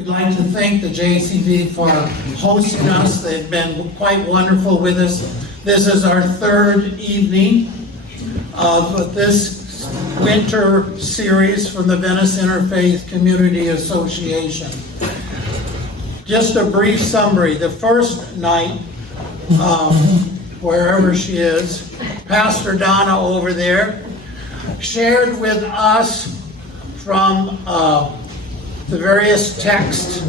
We'd like to thank the JCV for hosting us. They've been quite wonderful with us. This is our third evening of this winter series from the Venice Interfaith Community Association. Just a brief summary. The first night, wherever she is, Pastor Donna over there shared with us from the various texts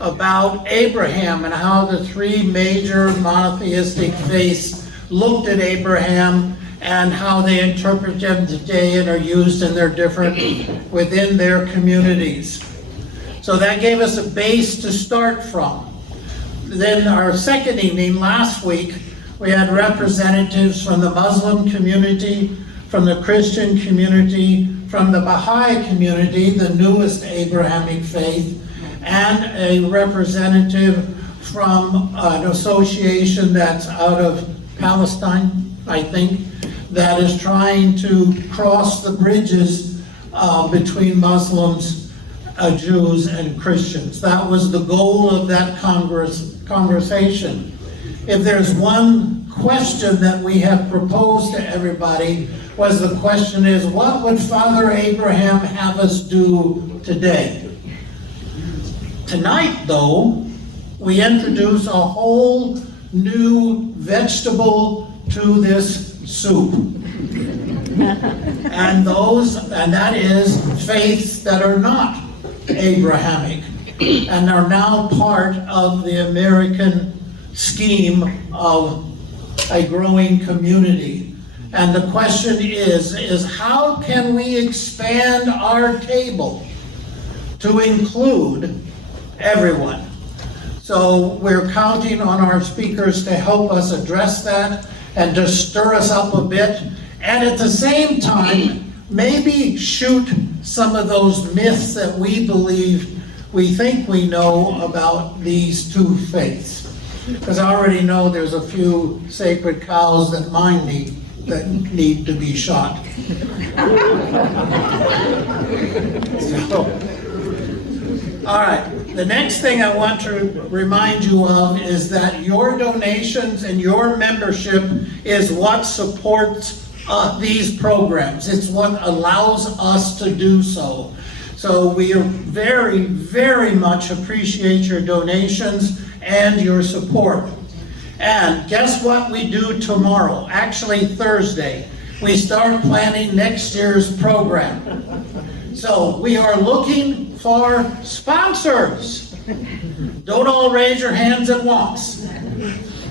about Abraham and how the three major monotheistic faiths looked at Abraham and how they interpret them today and are used in their different, within their communities. So that gave us a base to start from. Then our second evening, last week, we had representatives from the Muslim community, from the Christian community, from the Baha'i community, the newest Abrahamic faith, and a representative from an association that's out of Palestine, I think, that is trying to cross the bridges between Muslims, Jews, and Christians. That was the goal of that conversation. If there's one question that we have proposed to everybody, was the question is, what would Father Abraham have us do today? Tonight, though, we introduce a whole new vegetable to this soup. And that is faiths that are not Abrahamic and are now part of the American scheme of a growing community. And the question is how can we expand our table to include everyone? So we're counting on our speakers to help us address that and to stir us up a bit, and at the same time, maybe shoot some of those myths that we think we know about these two faiths. Because I already know there's a few sacred cows that need to be shot. All right, the next thing I want to remind you of is that your donations and your membership is what supports these programs. It's what allows us to do so. So we very, very much appreciate your donations and your support. And guess what we do tomorrow? Actually, Thursday. We start planning next year's program. So we are looking for sponsors. Don't all raise your hands at once.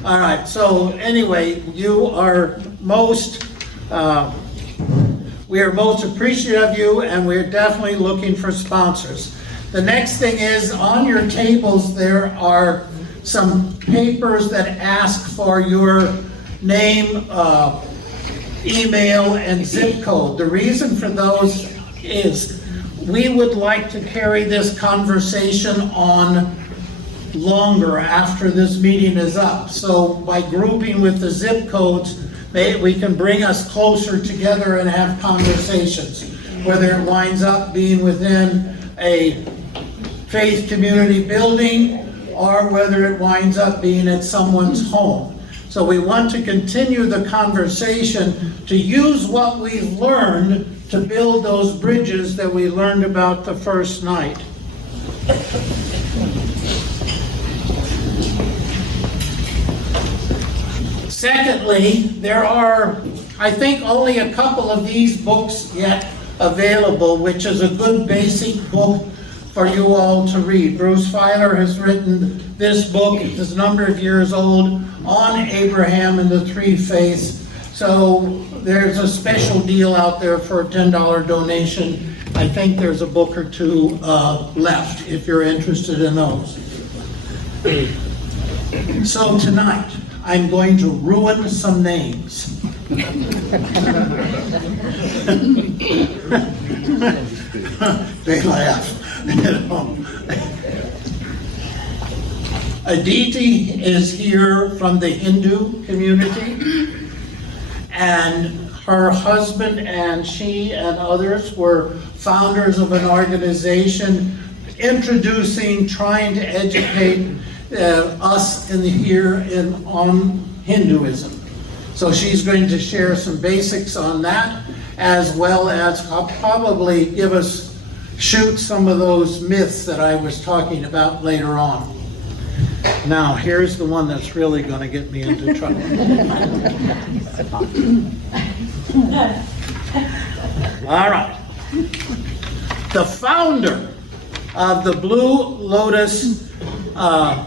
All right, so anyway, we are most appreciative of you, and we're definitely looking for sponsors. The next thing is, on your tables there are some papers that ask for your name, email, and zip code. The reason for those is we would like to carry this conversation on longer after this meeting is up. So by grouping with the zip codes, we can bring us closer together and have conversations, whether it winds up being within a faith community building or whether it winds up being at someone's home. So we want to continue the conversation to use what we've learned to build those bridges that we learned about the first night. Secondly, there are, I think, only a couple of these books yet available, which is a good basic book for you all to read. Bruce Feiler has written this book. It's a number of years old, on Abraham and the three faiths. So there's a special deal out there for a $10 donation. I think there's a book or two left if you're interested in those. So tonight, I'm going to ruin some names. They laugh. Aditi is here from the Hindu community, and her husband and she and others were founders of an organization introducing, trying to educate us on Hinduism. So she's going to share some basics on that, as well as probably shoot some of those myths that I was talking about later on. Now, here's the one that's really going to get me into trouble. All right. The founder of the Blue Lotus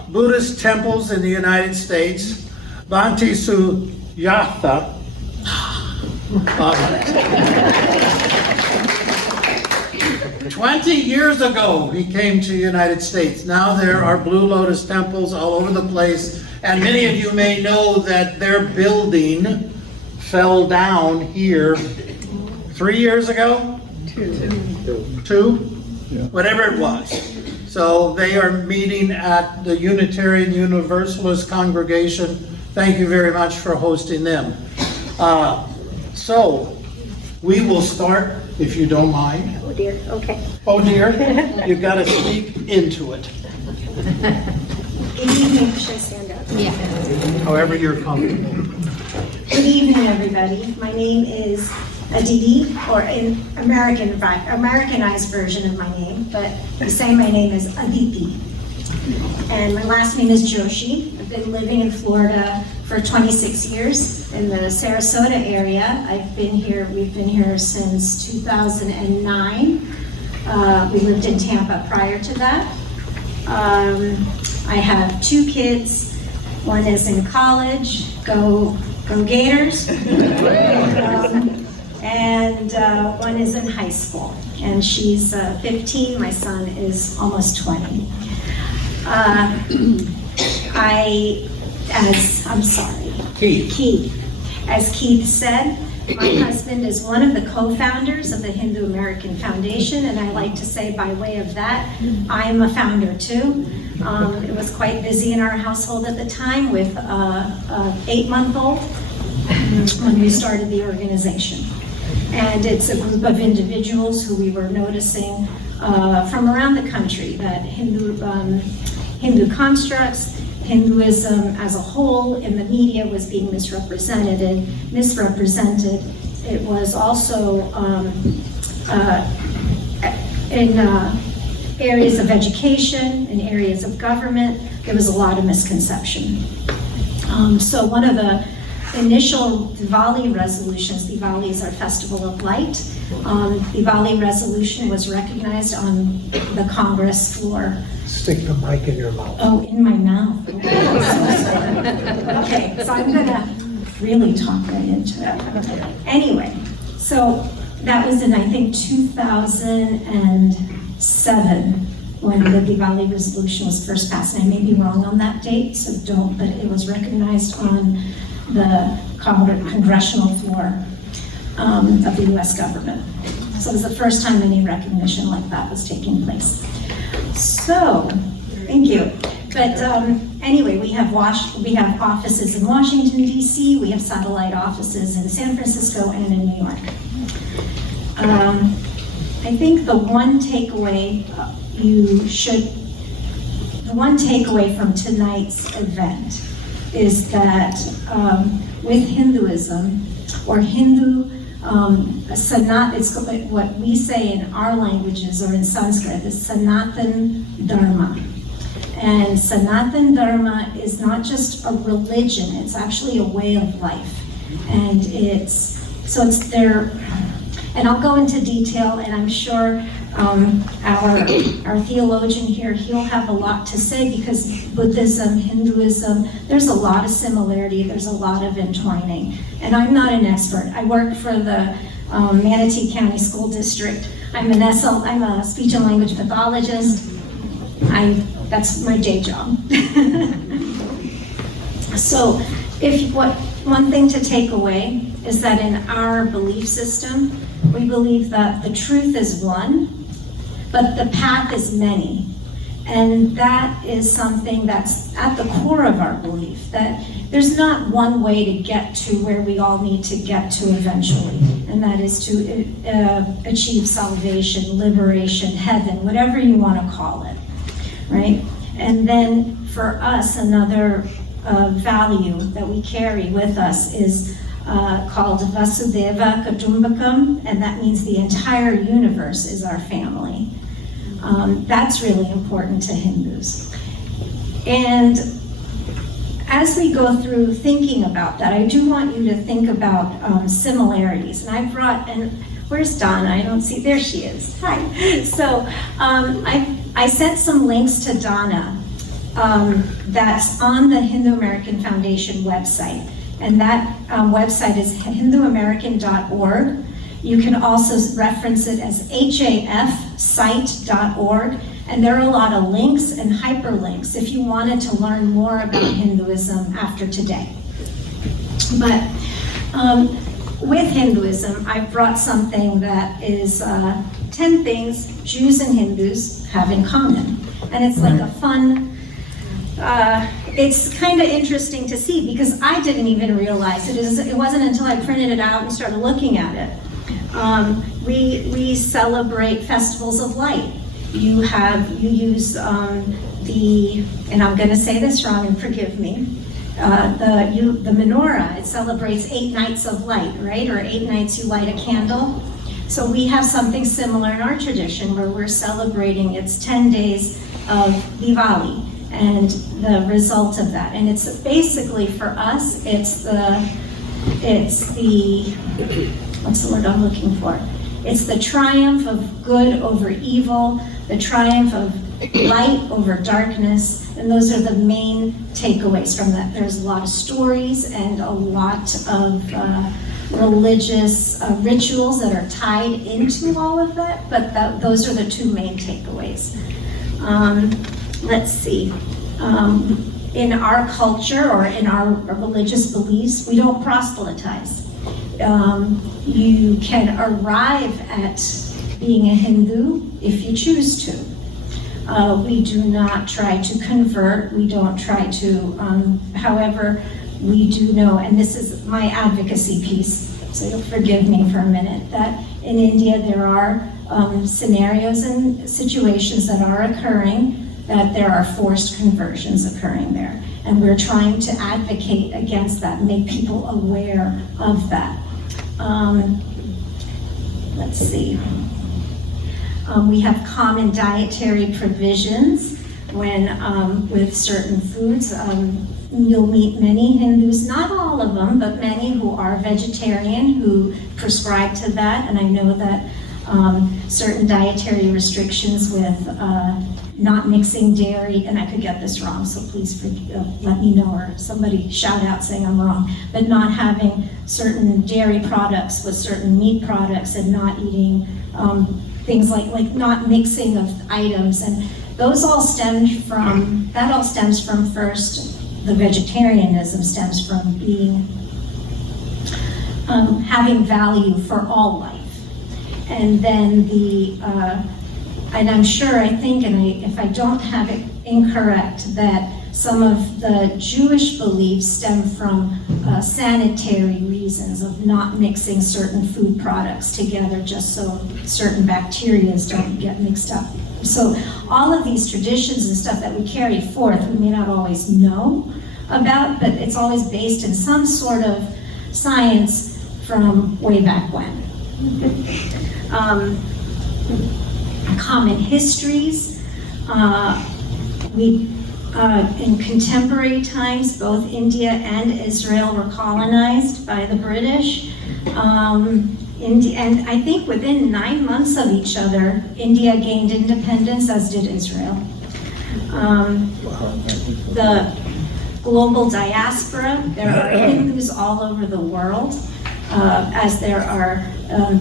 Buddhist temples in the United States, Bhante Suyatha. 20 years ago, he came to the United States. Now there are Blue Lotus temples all over the place, and many of you may know that their building fell down here 3 years ago? Two? Yeah. Whatever it was. So they are meeting at the Unitarian Universalist congregation. Thank you very much for hosting them. So we will start, if you don't mind. Oh dear, okay. Oh dear, you've got to speak into it. Good evening, should I stand up? Yeah. However you're comfortable. Good evening, everybody. My name is Aditi, or in Americanized version of my name, but we say my name is Aditi. And my last name is Joshi. I've been living in Florida for 26 years in the Sarasota area. We've been here since 2009. We lived in Tampa prior to that. I have 2 kids. One is in college, go Gators. And one is in high school, and she's 15. My son is almost 20. Keith. As Keith said, my husband is one of the co-founders of the Hindu American Foundation, and I like to say by way of that, I am a founder too. It was quite busy in our household at the time with an 8-month-old when we started the organization. And it's a group of individuals who we were noticing from around the country that Hindu constructs, Hinduism as a whole in the media was being misrepresented. It was also in areas of education, in areas of government, there was a lot of misconception. So one of the initial Diwali resolutions, Diwali is our festival of light. Diwali resolution was recognized on the Congress floor. Stick the mic in your mouth. Oh, in my mouth. Okay, so I'm gonna really talk right into it. Anyway, so that was in, I think, 2007 when the Diwali resolution was first passed. And I may be wrong on that date, so don't, but it was recognized on the congressional floor of the US government. So it was the first time any recognition like that was taking place. So, thank you. But anyway, we have offices in Washington, D.C., we have satellite offices in San Francisco and in New York. I think the one takeaway from tonight's event is that with Hinduism, or Hindu, it's what we say in our languages or in Sanskrit is Sanatan Dharma. And Sanatan Dharma is not just a religion, it's actually a way of life. And it's there, and I'll go into detail, and I'm sure our theologian here, he'll have a lot to say, because Buddhism, Hinduism, there's a lot of similarity, there's a lot of entwining. And I'm not an expert. I work for the Manatee County School District. I'm a speech and language pathologist. That's my day job. So one thing to take away is that in our belief system, we believe that the truth is one, but the path is many. And that is something that's at the core of our belief, that there's not one way to get to where we all need to get to eventually, and that is to achieve salvation, liberation, heaven, whatever you want to call it, right? And then for us, another value that we carry with us is called Vasudeva Kutumbakam, and that means the entire universe is our family. That's really important to Hindus. And as we go through thinking about that, I do want you to think about similarities. And I brought, and where's Donna? I don't see, there she is. Hi. So I sent some links to Donna that's on the Hindu American Foundation website. And that website is hinduamerican.org. You can also reference it as hafsite.org. And there are a lot of links and hyperlinks if you wanted to learn more about Hinduism after today. But with Hinduism, I've brought something that is 10 things Jews and Hindus have in common. And it's like a fun, it's kind of interesting to see because I didn't even realize it. It wasn't until I printed it out and started looking at it. We celebrate festivals of light. You use and I'm going to say this wrong and forgive me, the menorah. It celebrates 8 nights of light, right? Or 8 nights you light a candle. So we have something similar in our tradition where we're celebrating it's 10 days of Diwali and the result of that. And it's basically for us, it's the what's the word I'm looking for? It's the triumph of good over evil, the triumph of light over darkness, and those are the main takeaways from that. There's a lot of stories and a lot of religious rituals that are tied into all of that, but those are the 2 main takeaways. Let's see. In our culture or in our religious beliefs, we don't proselytize. You can arrive at being a Hindu if you choose to. We do not try to convert, we don't try to, however, we do know, and this is my advocacy piece, so you'll forgive me for a minute, that in India there are scenarios and situations that are occurring, that there are forced conversions occurring there. And we're trying to advocate against that, make people aware of that. Let's see. We have common dietary provisions when with certain foods. You'll meet many Hindus, not all of them, but many who are vegetarian, who prescribe to that. And I know that certain dietary restrictions with not mixing dairy, and I could get this wrong, so please let me know, or somebody shout out saying I'm wrong, but not having certain dairy products with certain meat products and not eating things like not mixing of items, and those all stems from first, the vegetarianism stems from being, having value for all life. And then and I'm sure, I think, and if I don't have it incorrect, that some of the Jewish beliefs stem from sanitary reasons of not mixing certain food products together just so certain bacteria don't get mixed up. So all of these traditions and stuff that we carry forth, we may not always know about, but it's always based in some sort of science from way back when. Common histories. In contemporary times, both India and Israel were colonized by the British. And I think within 9 months of each other, India gained independence, as did Israel. The global diaspora, there are Hindus all over the world, as there are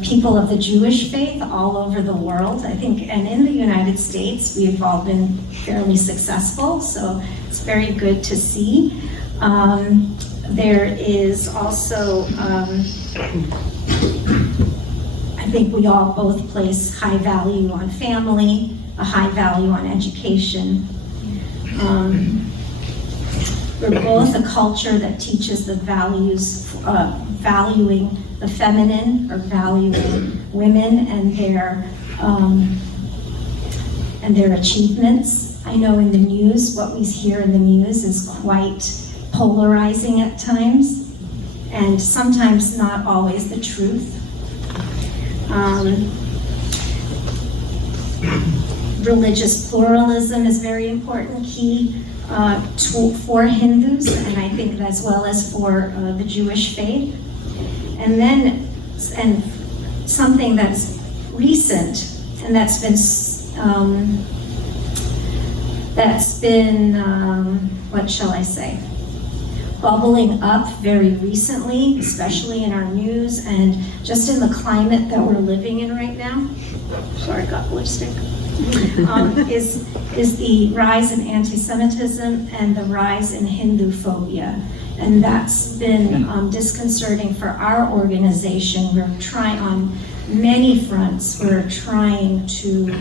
people of the Jewish faith all over the world, I think, and in the United States, we've all been fairly successful, so it's very good to see. There is also, I think we all both place high value on family, a high value on education. We're both a culture that teaches the values, valuing the feminine, or valuing women and their achievements. I know in the news, what we hear in the news is quite polarizing at times, and sometimes not always the truth. Religious pluralism is very important, key for Hindus, and I think as well as for the Jewish faith. And something that's recent, and that's been what shall I say, bubbling up very recently, especially in our news and just in the climate that we're living in right now. Sorry, I got lipstick. Is the rise in anti-Semitism and the rise in Hindu phobia. And that's been disconcerting for our organization. We're trying on many fronts, we're trying to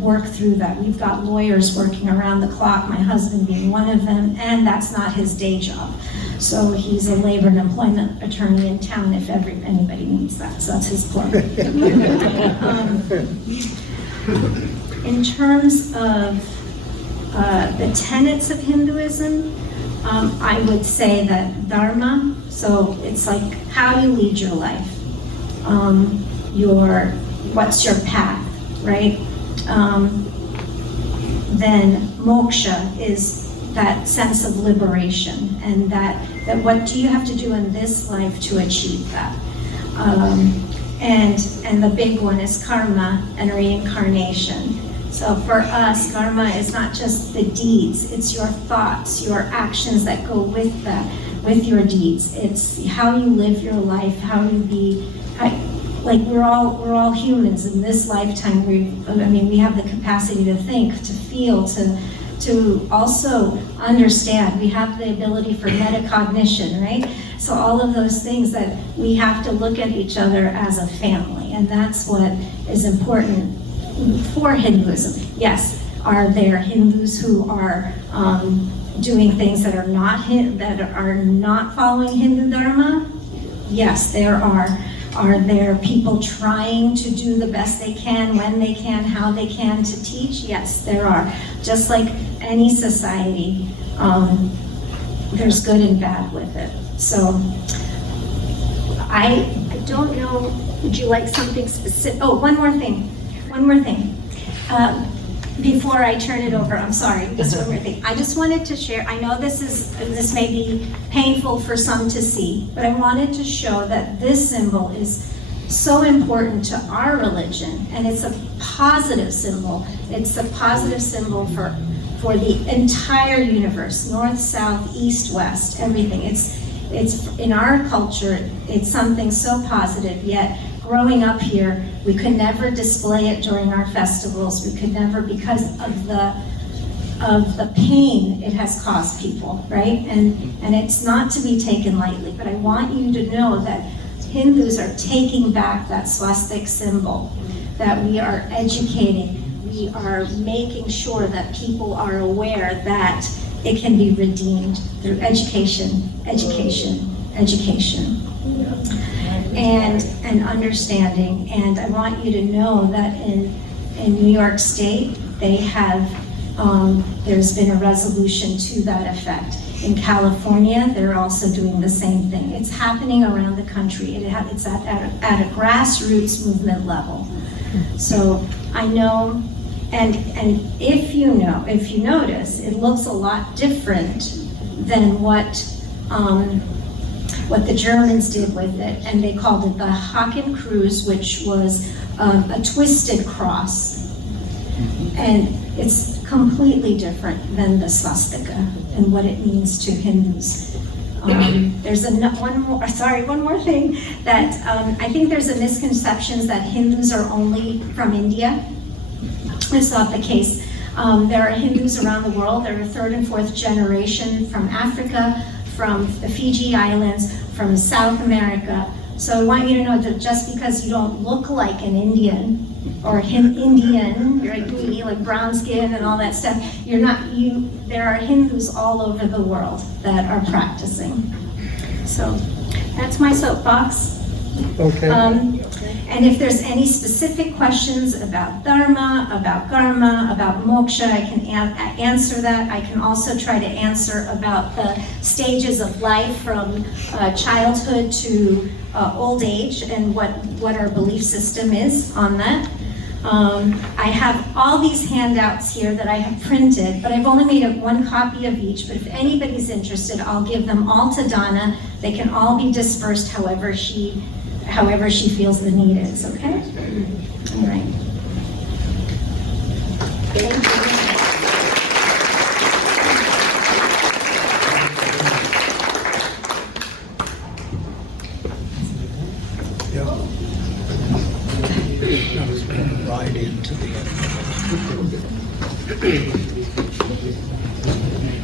work through that. We've got lawyers working around the clock, my husband being one of them, and that's not his day job. So he's a labor and employment attorney in town if anybody needs that, so that's his plug. In terms of the tenets of Hinduism, I would say that Dharma, so it's like how you lead your life, what's your path, right? Then moksha is that sense of liberation, and that what do you have to do in this life to achieve that? And the big one is karma and reincarnation. So for us, karma is not just the deeds, it's your thoughts, your actions that go with that, with your deeds. It's how you live your life, how you be, like we're all humans in this lifetime. We have the capacity to think, to feel, to also understand. We have the ability for metacognition, right? So all of those things that we have to look at each other as a family, and that's what is important for Hinduism. Yes, are there Hindus who are doing things that are not following Hindu Dharma? Yes, there are. Are there people trying to do the best they can, when they can, how they can to teach? Yes, there are. Just like any society, there's good and bad with it. So I don't know, would you like something specific? Oh, one more thing. Before I turn it over, I'm sorry, just one more thing. I just wanted to share, I know this may be painful for some to see, but I wanted to show that this symbol is so important to our religion, and it's a positive symbol. It's a positive symbol for the entire universe, north, south, east, west, everything. It's in our culture, it's something so positive, yet growing up here, we could never display it during our festivals. We could never, because of the pain it has caused people, right? And it's not to be taken lightly, but I want you to know that Hindus are taking back that swastika symbol, that we are educating, we are making sure that people are aware that it can be redeemed through education, and understanding. And I want you to know that in New York State, they have, there's been a resolution to that effect. In California, they're also doing the same thing. It's happening around the country. It's at a grassroots movement level. So I know, and if you notice, it looks a lot different than what the Germans did with it, and they called it the Hakenkreuz, which was a twisted cross. And it's completely different than the swastika and what it means to Hindus. There's one more thing, that I think there's a misconception that Hindus are only from India. It's not the case. There are Hindus around the world. There are third and fourth generation from Africa, from the Fiji Islands, from South America. So I want you to know that just because you don't look like an Indian or Indian, like me, like brown skin and all that stuff. There are Hindus all over the world that are practicing. So that's my soapbox. Okay. And if there's any specific questions about dharma, about karma, about moksha, I can answer that. I can also try to answer about the stages of life from childhood to old age and what our belief system is on that. I have all these handouts here that I have printed, but I've only made one copy of each, but if anybody's interested, I'll give them all to Donna. They can all be dispersed however she feels the need is, okay? All right. Thank you. Right into the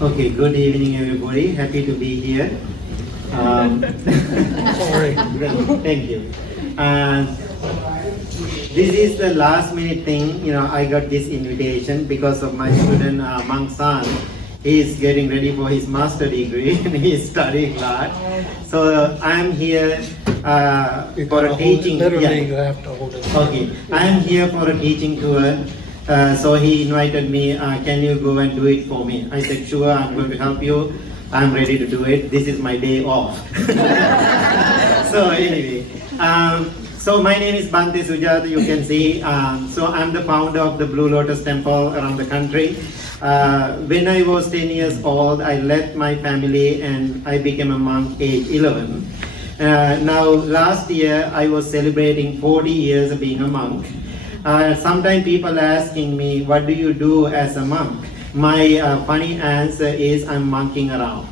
Okay, good evening everybody. Happy to be here. Sorry. Thank you. This is the last minute thing. I got this invitation because of my student Mang San. He is getting ready for his master degree and he is studying a lot. So I'm here for a teaching. Literally, you have to hold it. Okay, I am here for a teaching tour. So he invited me, can you go and do it for me? I said, sure, I'm going to help you. I'm ready to do it. This is my day off. So anyway, so my name is Bhante Sujata, you can see. So I'm the founder of the Blue Lotus Temple around the country. When I was 10 years old, I left my family and I became a monk age 11. Now last year, I was celebrating 40 years of being a monk. Sometimes people asking me, what do you do as a monk? My funny answer is, I'm monking around.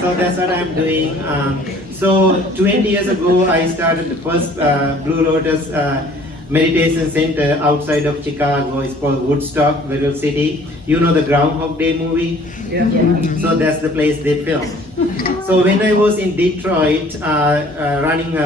So that's what I'm doing. So 20 years ago, I started the first Blue Lotus meditation center outside of Chicago. It's called Woodstock, Little City. You know the Groundhog Day movie? Yeah. So that's the place they filmed. So when I was in Detroit running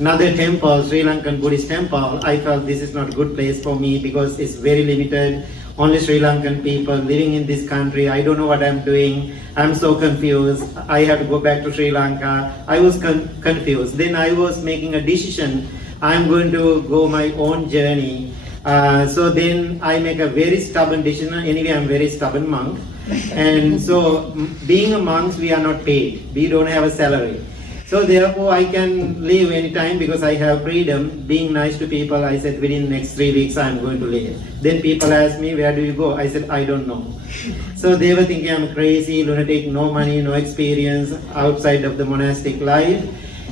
another temple, Sri Lankan Buddhist temple, I felt this is not a good place for me because it's very limited. Only Sri Lankan people living in this country. I don't know what I'm doing. I'm so confused. I have to go back to Sri Lanka. I was confused. Then I was making a decision. I'm going to go my own journey. So then I make a very stubborn decision. Anyway, I'm a very stubborn monk. And so being a monk, we are not paid. We don't have a salary. So therefore I can leave anytime because I have freedom. Being nice to people, I said within the next 3 weeks I'm going to leave. Then people ask me, where do you go? I said, I don't know. So they were thinking I'm crazy, lunatic, no money, no experience outside of the monastic life.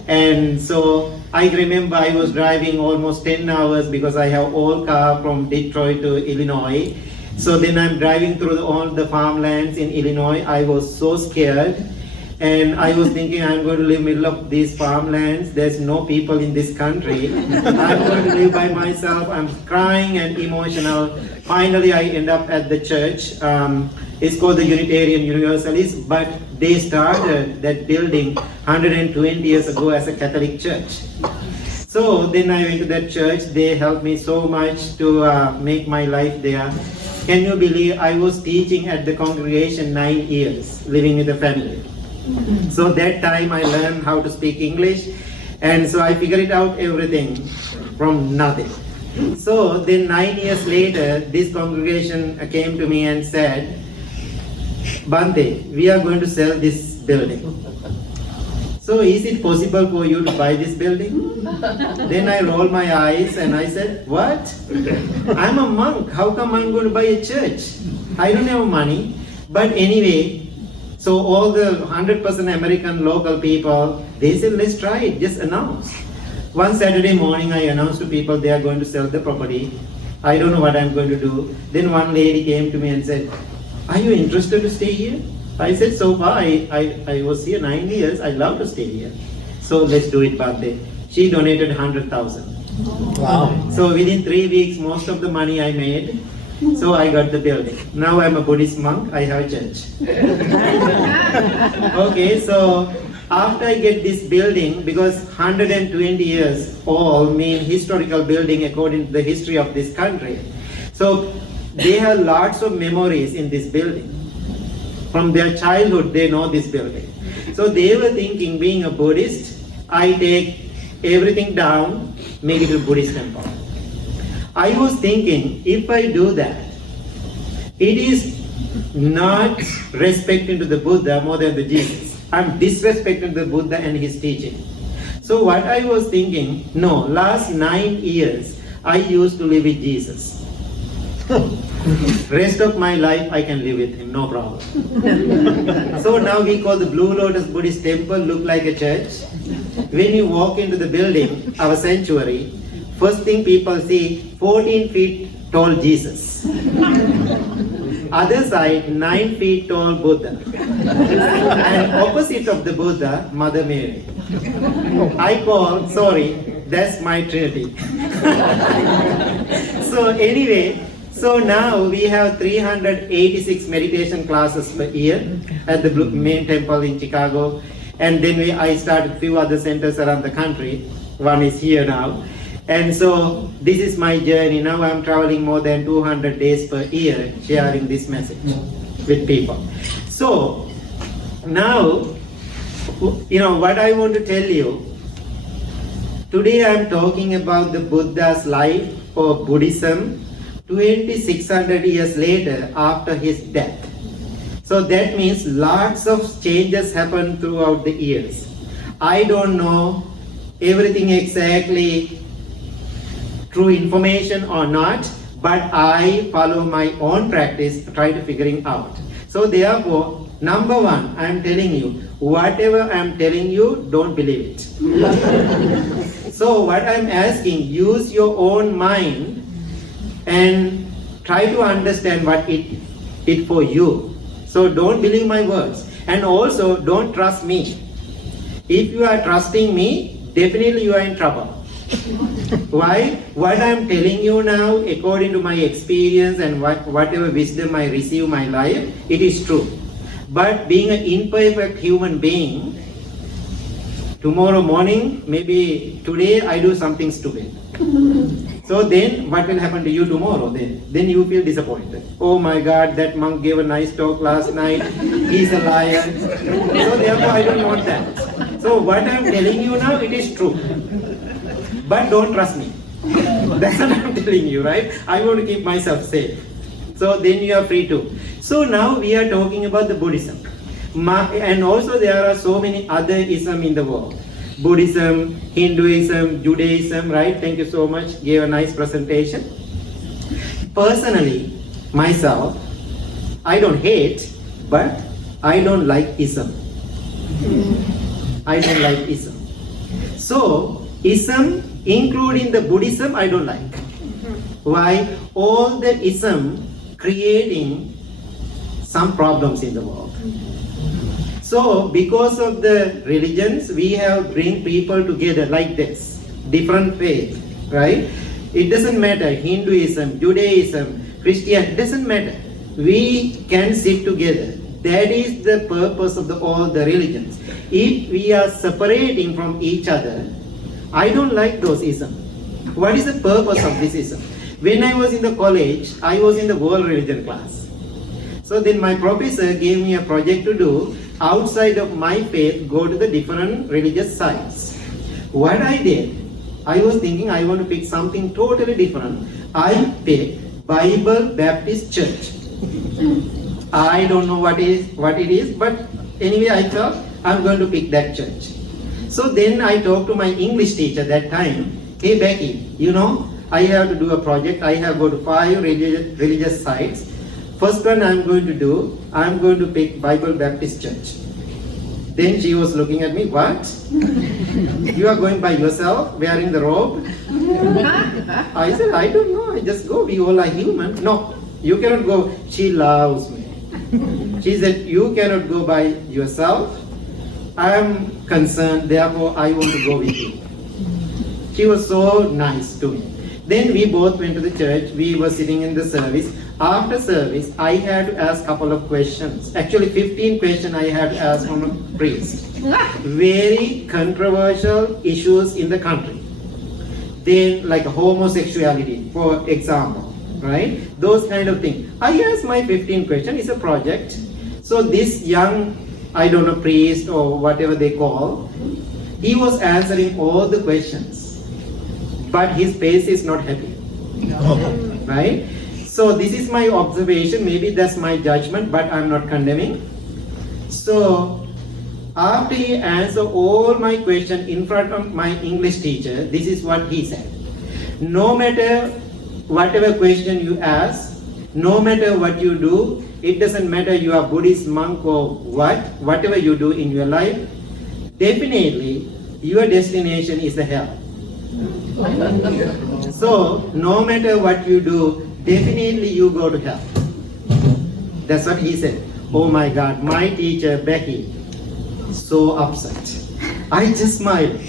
And so I remember I was driving almost 10 hours because I have all car from Detroit to Illinois. So then I'm driving through all the farmlands in Illinois. I was so scared. And I was thinking, I'm going to live in the middle of these farmlands. There's no people in this country. I'm going to live by myself. I'm crying and emotional. Finally, I end up at the church. It's called the Unitarian Universalists, but they started that building 120 years ago as a Catholic church. So then I went to that church. They helped me so much to make my life there. Can you believe I was teaching at the congregation 9 years, living with the family. So that time I learned how to speak English, and so I figured out everything from nothing. So then 9 years later, this congregation came to me and said, Bhante, we are going to sell this building. So is it possible for you to buy this building? Then I rolled my eyes and I said, what? I'm a monk, how come I'm going to buy a church? I don't have money. But anyway, so all the 100% American local people, they said, let's try it, just announce. One Saturday morning, I announced to people they are going to sell the property. I don't know what I'm going to do. Then one lady came to me and said, are you interested to stay here? I said, so far, I was here 9 years, I love to stay here. So let's do it, Bhante. She donated 100,000. Wow. So within 3 weeks, most of the money I made, so I got the building. Now I'm a Buddhist monk, I have a church. Okay, so After I get this building, because 120 years old mean historical building according to the history of this country. So they have lots of memories in this building. From their childhood, they know this building. So they were thinking, being a Buddhist, I take everything down, make it a Buddhist temple. I was thinking, if I do that, it is not respecting to the Buddha more than the Jesus. I'm disrespecting the Buddha and his teaching. So what I was thinking, no, last 9 years, I used to live with Jesus. Rest of my life I can live with him, no problem. So now we call the Blue Lotus Buddhist Temple look like a church. When you walk into the building, our sanctuary, first thing people see, 14 feet tall Jesus. Other side, 9 feet tall Buddha. And opposite of the Buddha, Mother Mary. I call, sorry, that's my Trinity. So anyway, so now we have 386 meditation classes per year at the main temple in Chicago. And then I started a few other centers around the country. One is here now. And so this is my journey. Now I'm traveling more than 200 days per year sharing this message with people. So now, what I want to tell you, today I'm talking about the Buddha's life or Buddhism 2600 years later after his death. So that means lots of changes happened throughout the years. I don't know everything exactly true information or not, but I follow my own practice, try to figuring out. So therefore, number one, I am telling you, whatever I am telling you, don't believe it. So what I am asking, use your own mind and try to understand what it for you. So don't believe my words. And also don't trust me. If you are trusting me, definitely you are in trouble. Why? What I am telling you now, according to my experience and whatever wisdom I receive in my life, it is true. But being an imperfect human being, tomorrow morning, maybe today I do something stupid. So then what will happen to you tomorrow then? Then you feel disappointed. Oh my God, that monk gave a nice talk last night. He's a liar. So therefore I don't want that. So what I am telling you now, it is true. But don't trust me. That's what I'm telling you, right? I want to keep myself safe. So then you are free to. So now we are talking about the Buddhism. And also there are so many other isms in the world. Buddhism, Hinduism, Judaism, right? Thank you so much. Gave a nice presentation. Personally, myself, I don't hate, but I don't like ism. I don't like ism. So, ism, including the Buddhism, I don't like. Why? All the ism creating some problems in the world. So, because of the religions, we have bring people together like this, different faith, right? It doesn't matter, Hinduism, Judaism, Christian, it doesn't matter. We can sit together. That is the purpose of all the religions. If we are separating from each other, I don't like those isms. What is the purpose of this ism? When I was in the college, I was in the world religion class. So then my professor gave me a project to do. Outside of my faith, go to the different religious sites. What I did, I was thinking I want to pick something totally different. I picked Bible Baptist Church. I don't know what it is, but anyway, I thought I'm going to pick that church. So then I talked to my English teacher that time. Hey Becky, I have to do a project. I have to go to 5 religious sites. First one I'm going to pick Bible Baptist Church. Then she was looking at me, what? You are going by yourself, wearing the robe? I said, I don't know, I just go, we all are human. No, you cannot go. She loves me. She said, you cannot go by yourself. I am concerned, therefore I want to go with you. She was so nice to me. Then we both went to the church. We were sitting in the service. After service, I had to ask a couple of questions. Actually, 15 questions I had to ask from a priest. Very controversial issues in the country. Then, like homosexuality, for example, right? Those kind of things. I asked my 15 questions. It's a project. So this young, I don't know, priest or whatever they call, he was answering all the questions, but his face is not happy, right? So this is my observation, maybe that's my judgment, but I'm not condemning. So after he answered all my questions in front of my English teacher, this is what he said. No matter whatever question you ask, no matter what you do, it doesn't matter you are Buddhist monk or whatever you do in your life, definitely your destination is the hell. So no matter what you do, definitely you go to hell. That's what he said. Oh my God, my teacher Becky, so upset. I just smiled.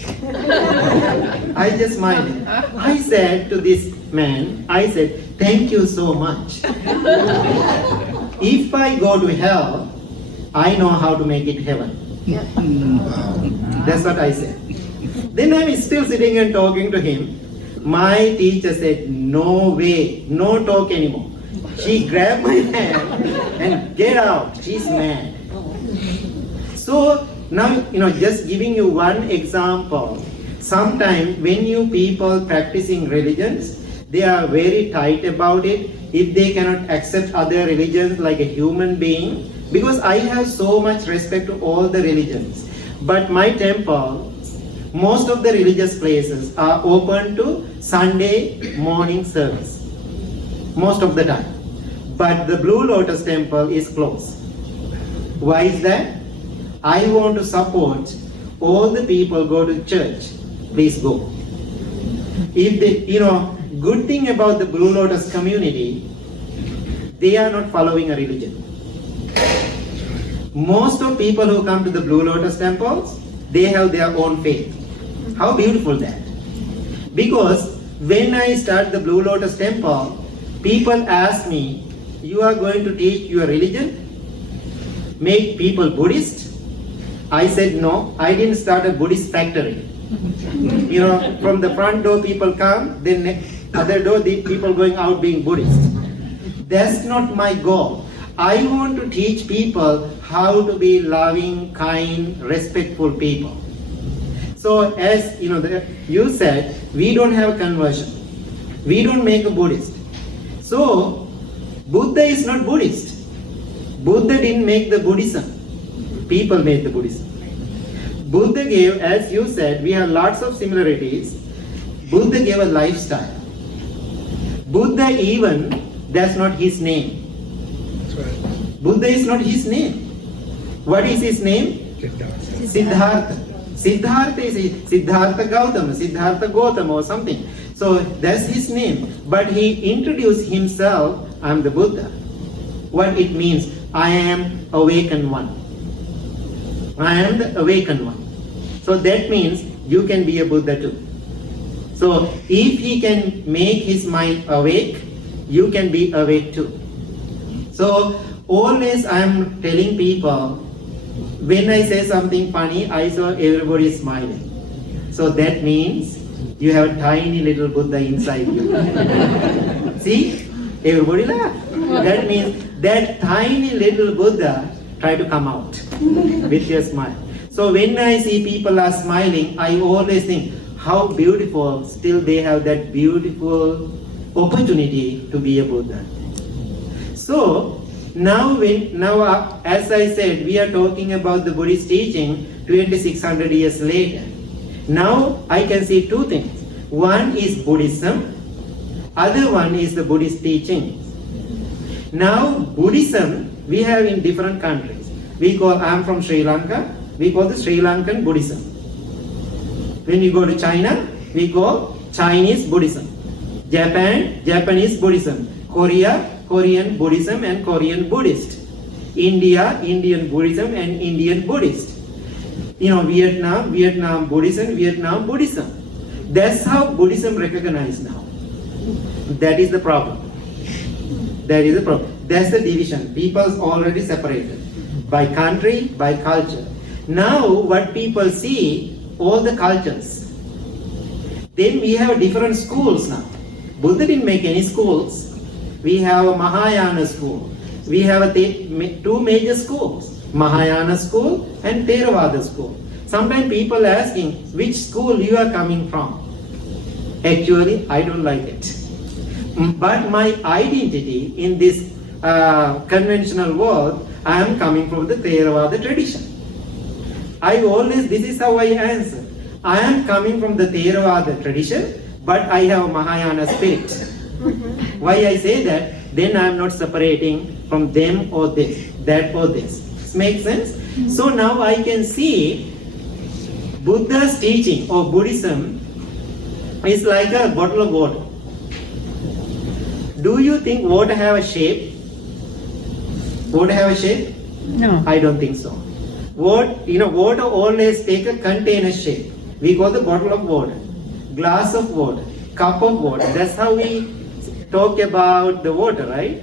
I just smiled. I said to this man, I said, thank you so much. If I go to hell, I know how to make it heaven. That's what I said. Then I was still sitting and talking to him. My teacher said, no way, no talk anymore. She grabbed my hand and get out. She's mad. So now, just giving you one example. Sometimes when you people practicing religions, they are very tight about it. If they cannot accept other religions like a human being, because I have so much respect to all the religions. But my temple, most of the religious places are open to Sunday morning service. Most of the time. But the Blue Lotus temple is closed. Why is that? I want to support all the people go to church. Please go. If they, good thing about the Blue Lotus community, they are not following a religion. Most of people who come to the Blue Lotus temples, they have their own faith. How beautiful that. Because when I start the Blue Lotus temple, people ask me, you are going to teach your religion? Make people Buddhist? I said no, I didn't start a Buddhist factory. From the front door people come, then other door the people going out being Buddhist. That's not my goal. I want to teach people how to be loving, kind, respectful people. So as you said, we don't have conversion. We don't make a Buddhist. So Buddha is not Buddhist. Buddha didn't make the Buddhism. People made the Buddhism. Buddha gave, as you said, we have lots of similarities. Buddha gave a lifestyle. Buddha even, that's not his name. That's right. Buddha is not his name. What is his name? Siddhartha. Siddhartha is Siddhartha Gautama, Siddhartha Gautama or something. So that's his name. But he introduced himself, I'm the Buddha. What it means, I am awakened one. I am the awakened one. So that means you can be a Buddha too. So if he can make his mind awake, you can be awake too. So always I am telling people, when I say something funny, I saw everybody smiling. So that means you have a tiny little Buddha inside you. See? Everybody laugh. That means that tiny little Buddha try to come out with your smile. So when I see people are smiling, I always think how beautiful still they have that beautiful opportunity to be a Buddha. So now as I said, we are talking about the Buddhist teaching 2600 years later. Now I can see two things. One is Buddhism, other one is the Buddhist teachings. Now Buddhism we have in different countries. I'm from Sri Lanka, we call the Sri Lankan Buddhism. When you go to China, we call Chinese Buddhism. Japan, Japanese Buddhism. Korea, Korean Buddhism and Korean Buddhist. India, Indian Buddhism and Indian Buddhist. Vietnam, Vietnam Buddhism, Vietnam Buddhism. That's how Buddhism recognized now. That is the problem. That is the problem. That's the division. People's already separated by country, by culture. Now what people see, all the cultures. Then we have different schools now. Buddha didn't make any schools. We have a Mahayana school. We have two major schools, Mahayana school and Theravada school. Sometimes people asking, which school you are coming from? Actually, I don't like it. But my identity in this conventional world, I am coming from the Theravada tradition. This is how I answer. I am coming from the Theravada tradition, but I have a Mahayana spirit. Why I say that? Then I am not separating from them or this, that or this. Makes sense? So now I can see Buddha's teaching or Buddhism is like a bottle of water. Do you think water have a shape? Water have a shape? No. I don't think so. Water always take a container shape. We call the bottle of water, glass of water, cup of water. That's how we talk about the water, right?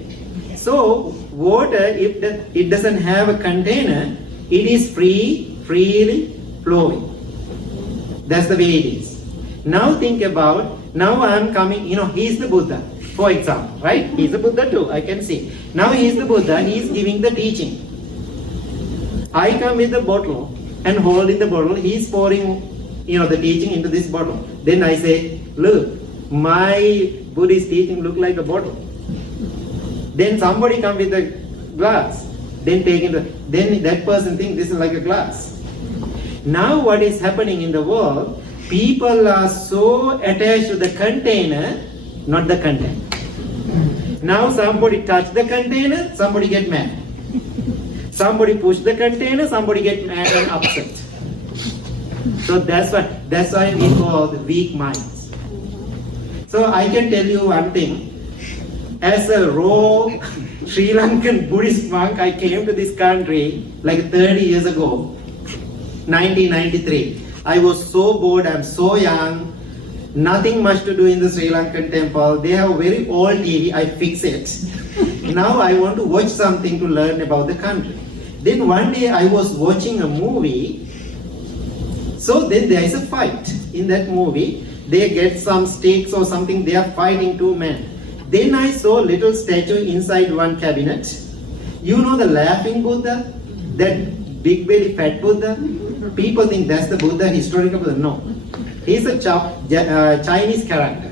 So water, if it doesn't have a container, it is freely flowing. That's the way it is. Now think about, now I am coming, he's the Buddha, for example, right? He's the Buddha too, I can see. Now he's the Buddha, he's giving the teaching. I come with the bottle and holding the bottle, he's pouring, the teaching into this bottle. Then I say, look, my Buddhist teaching look like a bottle. Then somebody come with a glass, then then that person thinks this is like a glass. Now what is happening in the world, people are so attached to the container, not the content. Now somebody touch the container, somebody get mad. Somebody push the container, somebody get mad and upset. So that's why we call the weak minds. So I can tell you one thing. As a raw Sri Lankan Buddhist monk, I came to this country like 30 years ago, 1993. I was so bored, I'm so young, nothing much to do in the Sri Lankan temple. They have a very old TV, I fix it. Now I want to watch something to learn about the country. Then one day I was watching a movie. So then there is a fight in that movie. They get some stakes or something, they are fighting two men. Then I saw little statue inside one cabinet. You know the laughing Buddha? That big belly fat Buddha? People think that's the Buddha, historical Buddha. No. He's a Chinese character.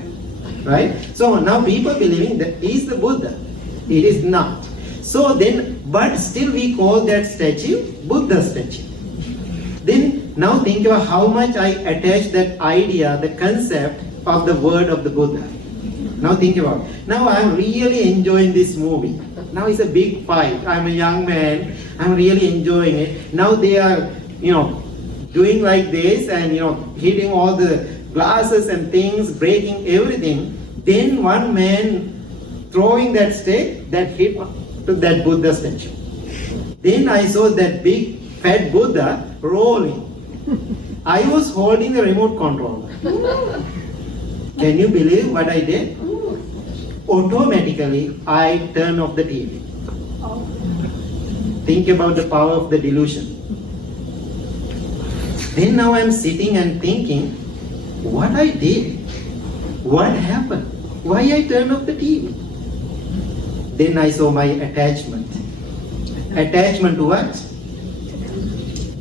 Right? So now people believing that he's the Buddha. It is not. So then, but still we call that statue Buddha statue. Then now think about how much I attach that idea, the concept of the word of the Buddha. Now think about it. Now I'm really enjoying this movie. Now it's a big fight. I'm a young man. I'm really enjoying it. Now they are, doing like this and, hitting all the glasses and things, breaking everything. Then one man throwing that stake that hit to that Buddha statue. Then I saw that big fat Buddha rolling. I was holding the remote control. Can you believe what I did? Automatically, I turned off the TV. Think about the power of the delusion. Then now I'm sitting and thinking, what I did? What happened? Why I turned off the TV? Then I saw my attachment. Attachment to what?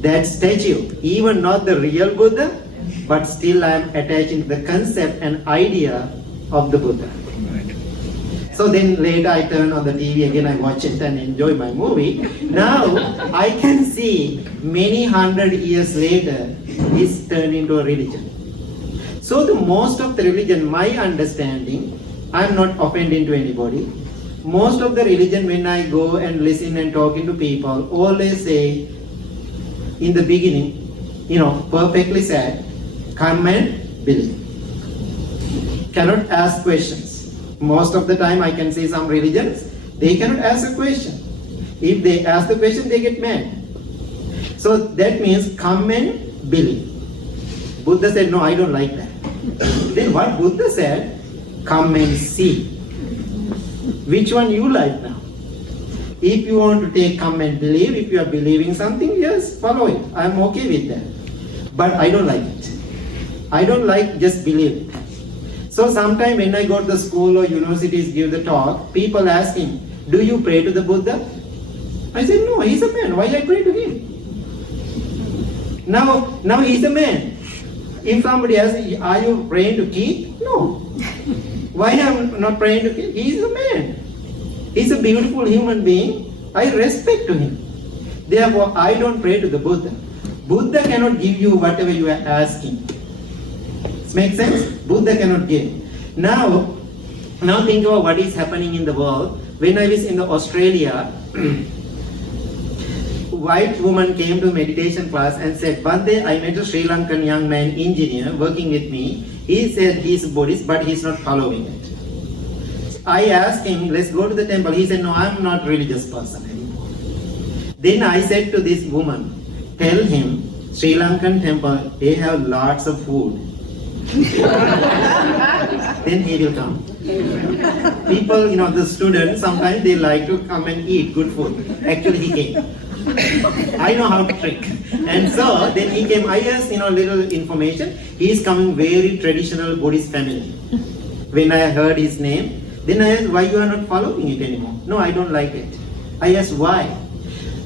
That statue. Even not the real Buddha, but still I am attaching to the concept and idea of the Buddha. So then later I turn on the TV again, I watch it and enjoy my movie. Now I can see many hundred years later, it's turned into a religion. So the most of the religion, my understanding, I'm not offending to anybody. Most of the religion, when I go and listen and talking to people, always say in the beginning, perfectly said, come and believe. Cannot ask questions. Most of the time I can see some religions, they cannot ask a question. If they ask the question, they get mad. So that means come and believe. Buddha said, no, I don't like that. Then what Buddha said, come and see. Which one you like now? If you want to take come and believe, if you are believing something, yes, follow it. I'm okay with that. But I don't like it. I don't like just believe it. So sometime when I go to the school or universities give the talk, people asking, do you pray to the Buddha? I said, no, he's a man. Why I pray to him? Now he's a man. If somebody asks, are you praying to Keith? No. Why am I not praying to Keith? He's a man. He's a beautiful human being. I respect to him. Therefore, I don't pray to the Buddha. Buddha cannot give you whatever you are asking. Make sense? Buddha cannot give. Now think about what is happening in the world. When I was in Australia, white woman came to meditation class and said, Bante, I met a Sri Lankan young man engineer working with me. He said he's a Buddhist, but he's not following it. I asked him, let's go to the temple. He said, no, I'm not a religious person anymore. Then I said to this woman, tell him, Sri Lankan temple, they have lots of food. Then he will come. People, the students, sometimes they like to come and eat good food. Actually, he came. I know how to trick. And so, then he came, I asked, little information. He is coming very traditional Buddhist family. When I heard his name, then I asked, why you are not following it anymore? No, I don't like it. I asked, why?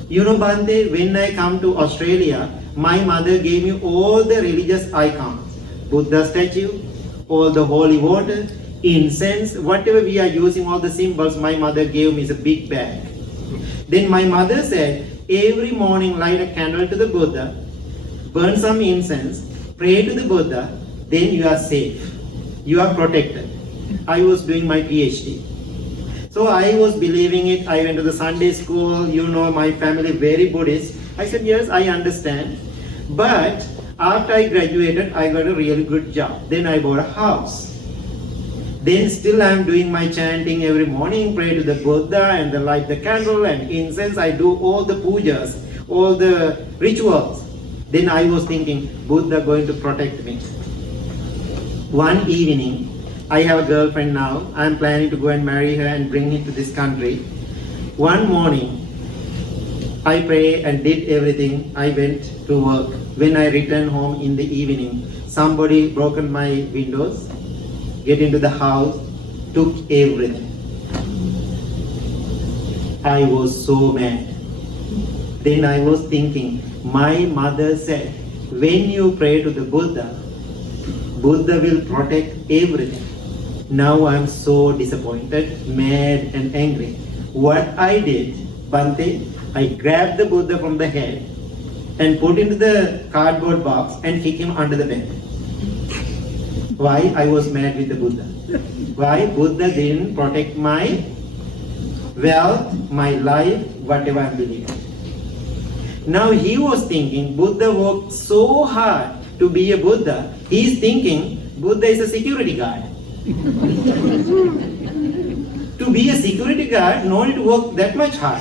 Bante, when I come to Australia, my mother gave me all the religious icons. Buddha statue, all the holy water, incense, whatever we are using, all the symbols, my mother gave me is a big bag. Then my mother said, every morning light a candle to the Buddha, burn some incense, pray to the Buddha, then you are safe. You are protected. I was doing my PhD. So I was believing it. I went to the Sunday school, my family very Buddhist. I said, yes, I understand. But after I graduated, I got a really good job. Then I bought a house. Then still I am doing my chanting every morning, pray to the Buddha and then light the candle and incense. I do all the pujas, all the rituals. Then I was thinking, Buddha going to protect me. One evening, I have a girlfriend now. I am planning to go and marry her and bring her to this country. One morning, I prayed and did everything. I went to work. When I returned home in the evening, somebody broken my windows, get into the house, took everything. I was so mad. Then I was thinking, my mother said, when you pray to the Buddha, Buddha will protect everything. Now I am so disappointed, mad and angry. What I did, Bante, I grabbed the Buddha from the head and put into the cardboard box and kicked him under the bed. Why? I was mad with the Buddha. Why? Buddha didn't protect my wealth, my life, whatever I believe. Now he was thinking, Buddha worked so hard to be a Buddha. He is thinking, Buddha is a security guard. To be a security guard, no need to work that much hard.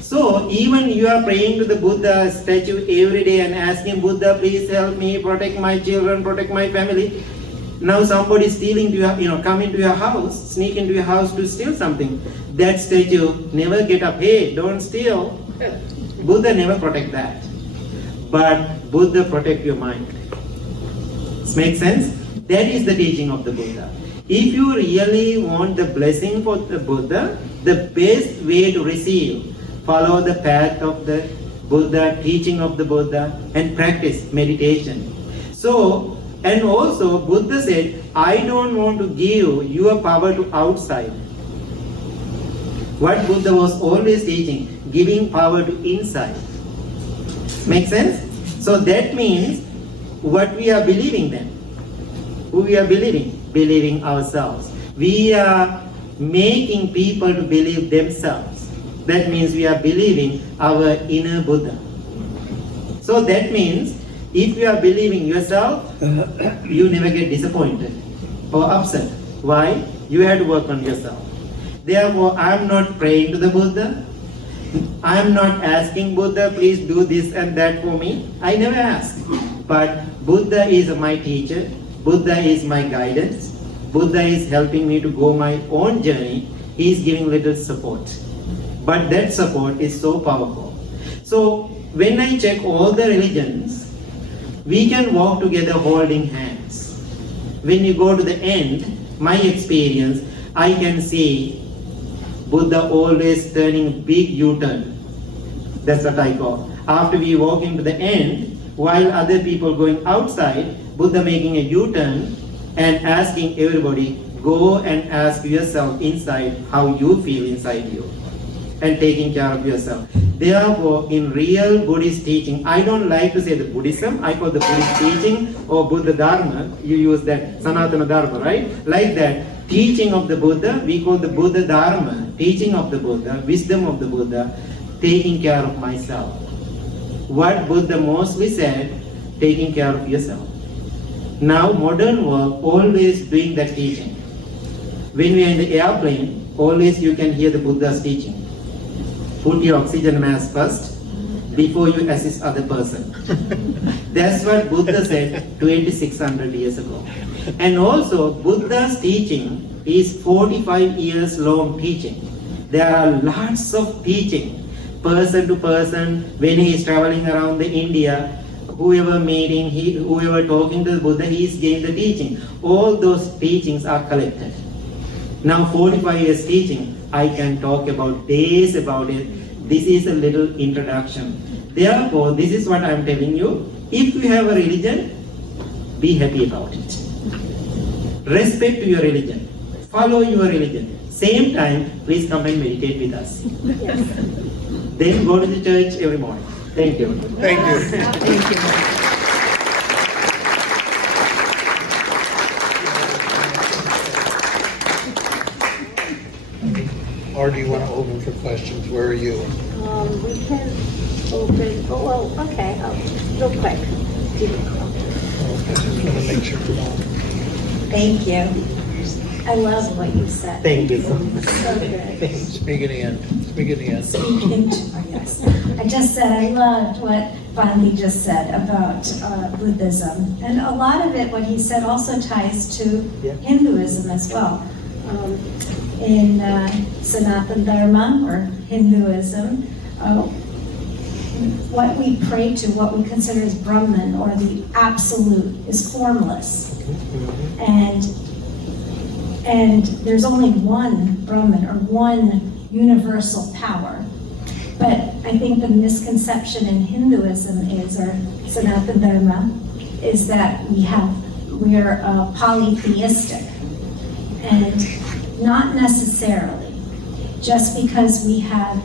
So even you are praying to the Buddha statue every day and asking Buddha, please help me, protect my children, protect my family. Now somebody is stealing to your, come into your house, sneak into your house to steal something. That statue never get up, hey, don't steal. Buddha never protect that. But Buddha protect your mind. This makes sense? That is the teaching of the Buddha. If you really want the blessing for the Buddha, the best way to receive, follow the path of the Buddha, teaching of the Buddha, and practice meditation. So, and also Buddha said, I don't want to give your power to outside. What Buddha was always teaching, giving power to inside. Make sense? So that means what we are believing then. Who we are believing? Believing ourselves. We are making people to believe themselves. That means we are believing our inner Buddha. So that means if you are believing yourself, you never get disappointed or upset. Why? You have to work on yourself. Therefore, I am not praying to the Buddha. I am not asking Buddha, please do this and that for me. I never ask. But Buddha is my teacher. Buddha is my guidance. Buddha is helping me to go my own journey. He is giving little support. But that support is so powerful. So when I check all the religions, we can walk together holding hands. When you go to the end, my experience, I can see Buddha always turning big U-turn. That's what I call. After we walk into the end, while other people going outside, Buddha making a U-turn and asking everybody, go and ask yourself inside how you feel inside you, and taking care of yourself. Therefore, in real Buddhist teaching, I don't like to say the Buddhism, I call the Buddhist teaching or Buddha Dharma. You use that, Sanatana Dharma, right? Like that, teaching of the Buddha, we call the Buddha Dharma, teaching of the Buddha, wisdom of the Buddha, taking care of myself. What Buddha mostly said, taking care of yourself. Now, modern world always doing that teaching. When we are in the airplane, always you can hear the Buddha's teaching. Put your oxygen mask first before you assist other person. That's what Buddha said 2600 years ago. And also, Buddha's teaching is 45 years long teaching. There are lots of teaching, person to person, when he is traveling around the India, whoever meeting, whoever talking to the Buddha, he is giving the teaching. All those teachings are collected. Now 45 years teaching, I can talk about days about it. This is a little introduction. Therefore, this is what I am telling you. If you have a religion, be happy about it. Respect your religion. Follow your religion. Same time, please come and meditate with us. Yes. Then go to the church every morning. Thank you. Thank you. Thank you. Or do you want to open for questions? Where are you? We can open, okay, real quick. Okay, just want to make sure. Thank you. I love what you said. Thank you so much. So good. Speak at the end. Speak at the end. Yes. I just said I loved what Bandi just said about Buddhism. And a lot of it, what he said, also ties to Hinduism as well. In Sanatana Dharma, or Hinduism, what we pray to, what we consider as Brahman, or the Absolute, is formless. And there's only one Brahman, or one universal power. But I think the misconception in Hinduism is, or Sanatana Dharma, is that we're polytheistic. And not necessarily. Just because we have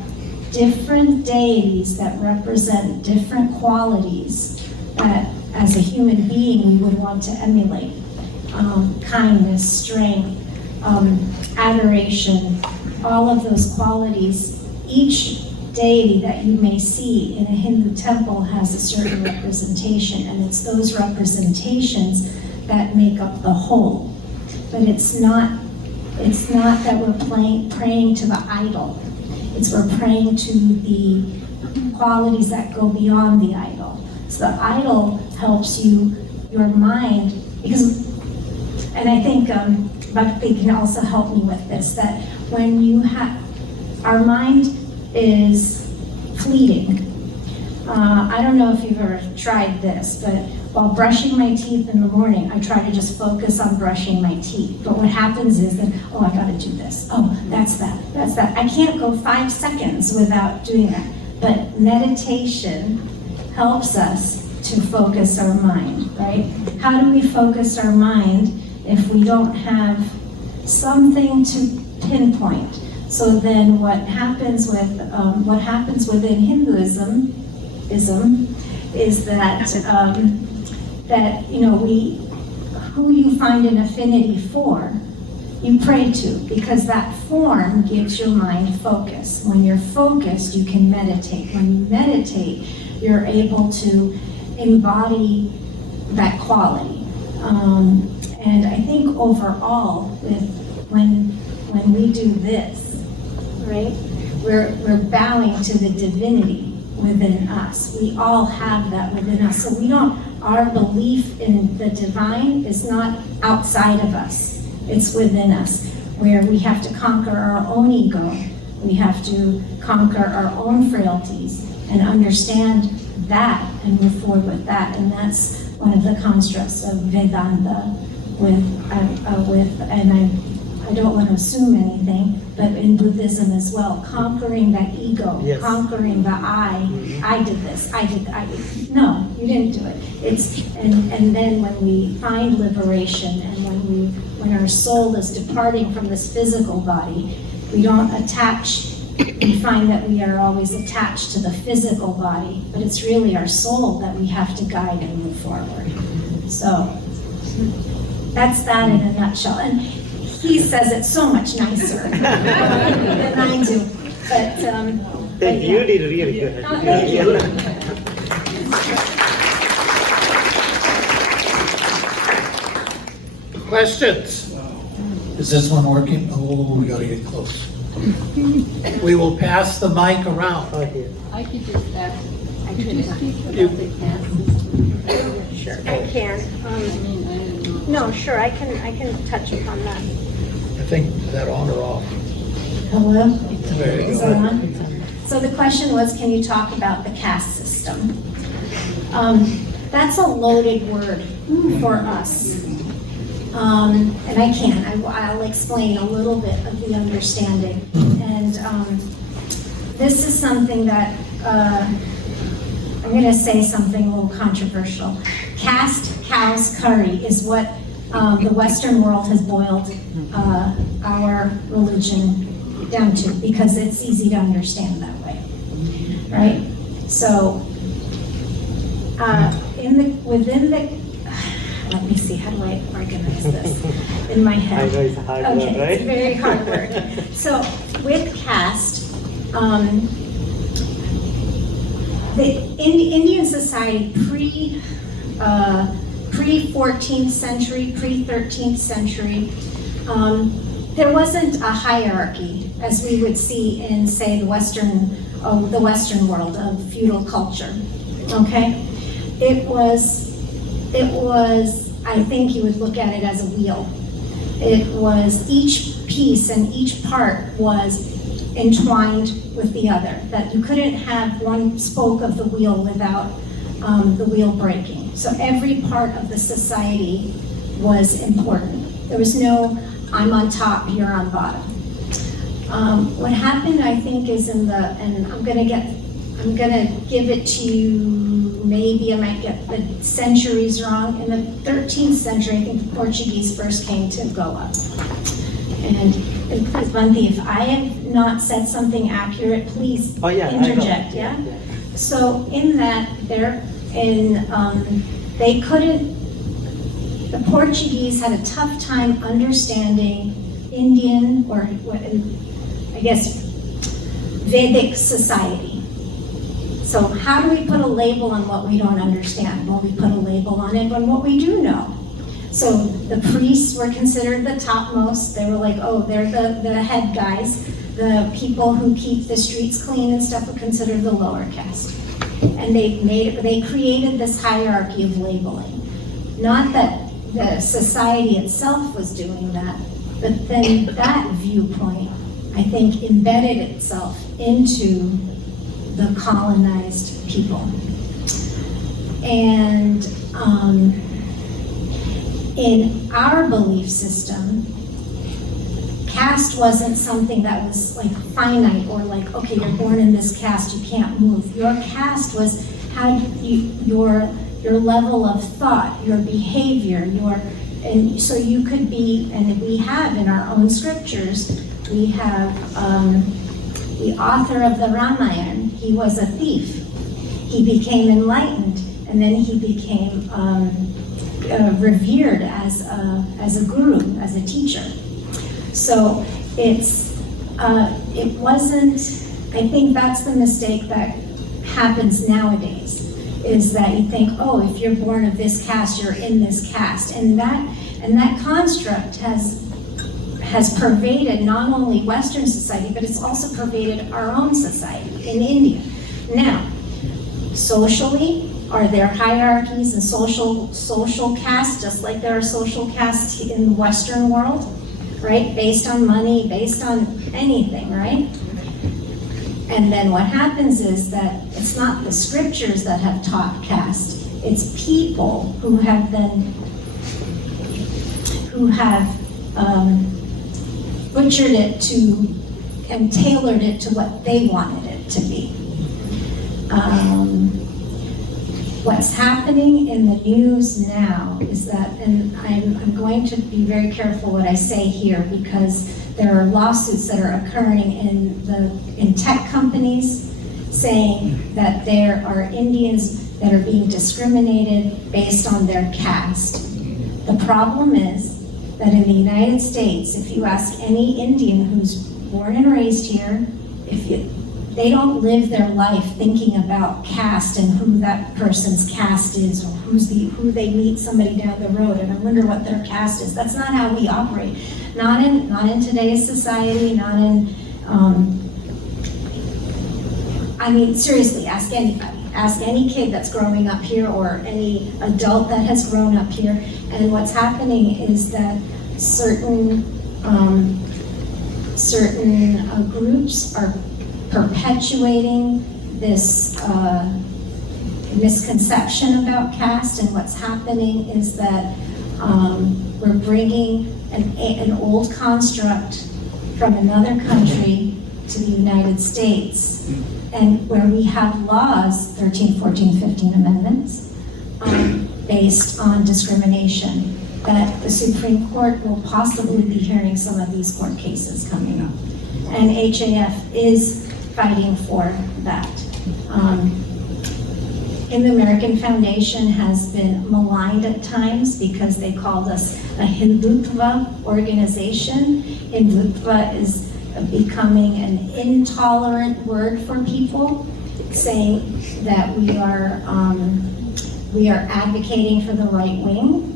different deities that represent different qualities that as a human being we would want to emulate. Kindness, strength, adoration, all of those qualities. Each deity that you may see in a Hindu temple has a certain representation, and it's those representations that make up the whole. But it's not that we're praying to the idol. It's we're praying to the qualities that go beyond the idol. So the idol helps your mind, because, and I think Bhakti can also help me with this, that when you our mind is fleeting. I don't know if you've ever tried this, but while brushing my teeth in the morning, I try to just focus on brushing my teeth. But what happens is that, I gotta do this. Oh, that's that. I can't go 5 seconds without doing that. But meditation helps us to focus our mind, right? How do we focus our mind if we don't have something to pinpoint? So then what happens within Hinduism is that who you find an affinity for, you pray to, because that form gives your mind focus. When you're focused, you can meditate. When you meditate, you're able to embody that quality. And I think overall, when we do this, right, we're bowing to the divinity within us. We all have that within us. So our belief in the divine is not outside of us. It's within us, where we have to conquer our own ego. We have to conquer our own frailties and understand that and move forward with that. And that's one of the constructs of Vedanta and I don't want to assume anything, but in Buddhism as well, conquering that ego, Yes. conquering the I did this, no, you didn't do it. And then when we find liberation and when our soul is departing from this physical body, we don't attach, we find that we are always attached to the physical body, but it's really our soul that we have to guide and move forward. So that's that in a nutshell. And he says it so much nicer than I do. But You yeah. did really good. Oh, thank you. Questions? Is this one working? Oh, we gotta get close. We will pass the mic around. Okay. I could just ask, I could speak You- about the caste system. Sure, I can. I mean, I don't know. No, sure, I can touch upon that. I think, is that on or off? Hello? There you Is go. that on? So the question was, can you talk about the caste system? That's a loaded word for us. And I can, I'll explain a little bit of the understanding. And this is something that, I'm gonna say something a little controversial. Caste, cows, curry is what the Western world has boiled our religion down to, because it's easy to understand that way, right? So, let me see, how do I organize this in my head? I know it's a hard word, Okay, right? it's a very hard word. So, with caste, the Indian society pre-14th century, pre-13th century, there wasn't a hierarchy as we would see in, say, the Western world of feudal culture. Okay, it was. I think you would look at it as a wheel. It was each piece and each part was entwined with the other. That you couldn't have one spoke of the wheel without the wheel breaking. So every part of the society was important. There was no, I'm on top, you're on bottom. What happened, I think, is and I'm gonna give it to you, maybe I might get the centuries wrong. In the 13th century, I think the Portuguese first came to Goa. And please, Banti, if I have not said something accurate, please Oh, yeah, I know. interject, yeah? So in that, they couldn't, the Portuguese had a tough time understanding Indian, or I guess Vedic society. So how do we put a label on what we don't understand? Well, we put a label on it on what we do know. So the priests were considered the topmost. They were like, oh, they're the head guys. The people who keep the streets clean and stuff were considered the lower caste. And they created this hierarchy of labeling. Not that the society itself was doing that, but then that viewpoint, I think, embedded itself into the colonized people. And in our belief system, caste wasn't something that was like finite or like, okay, you're born in this caste, you can't move. Your caste was your level of thought, your behavior, and so you could be, and we have in our own scriptures, we have the author of the Ramayana, he was a thief. He became enlightened, and then he became revered as a guru, as a teacher. So it wasn't, I think that's the mistake that happens nowadays, is that you think, oh, if you're born of this caste, you're in this caste. And that construct has pervaded not only Western society, but it's also pervaded our own society in India. Now, socially, Are there hierarchies and social castes, just like there are social castes in the Western world, right? Based on money, based on anything, right? And then what happens is that it's not the scriptures that have taught caste, it's people who have butchered it to and tailored it to what they wanted it to be. What's happening in the news now is that, and I'm going to be very careful what I say here because there are lawsuits that are occurring in tech companies saying that there are Indians that are being discriminated based on their caste. The problem is that in the United States, if you ask any Indian who's born and raised here, they don't live their life thinking about caste and who that person's caste is, or who they meet somebody down the road and I wonder what their caste is. That's not how we operate. Not in today's society. Not in. I mean, seriously, ask anybody. Ask any kid that's growing up here or any adult that has grown up here. And what's happening is that certain groups are perpetuating this misconception about caste, and what's happening is that we're bringing an old construct from another country to the United States, and where we have laws, 13, 14, 15 amendments, based on discrimination, that the Supreme Court will possibly be hearing some of these court cases coming up. And HAF is fighting for that. The American Foundation has been maligned at times because they called us a Hindutva organization. Hindutva is becoming an intolerant word for people, saying that we are advocating for the right wing.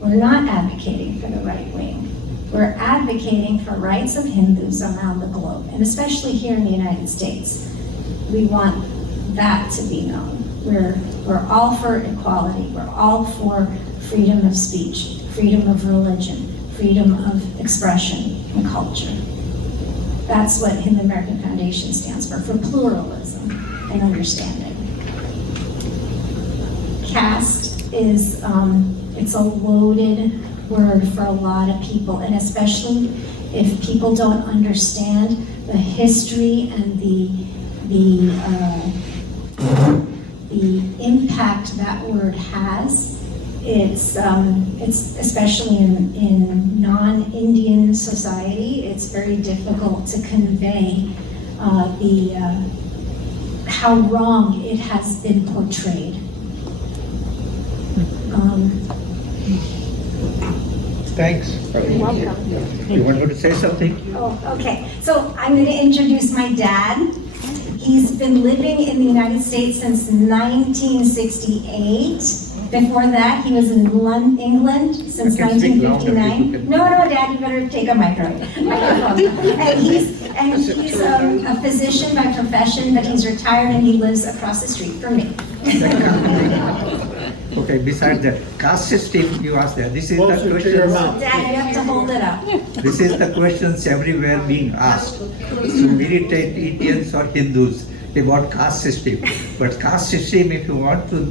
We're not advocating for the right wing. We're advocating for rights of Hindus around the globe, and especially here in the United States. We want that to be known. We're all for equality. We're all for freedom of speech, freedom of religion, freedom of expression and culture. That's what the American Foundation stands for pluralism and understanding. Caste is, it's a loaded word for a lot of people, and especially if people don't understand the history and the impact that word has. It's especially in non-Indian society, it's very difficult to convey how wrong it has been portrayed. Thanks. You're welcome. You wanted to say something? Oh, okay. So I'm going to introduce my dad. He's been living in the United States since 1968. Before that, he was in England since 1959. No, Dad, you better take a microphone. And he's a physician by profession, but he's retired and he lives across the street from me. Okay, besides that, caste system, you asked that. This is the Closer to your question. mouth. Dad, you have to hold it up. This is the questions everywhere being asked. So we irritate Indians or Hindus about caste system. But caste system, if you want to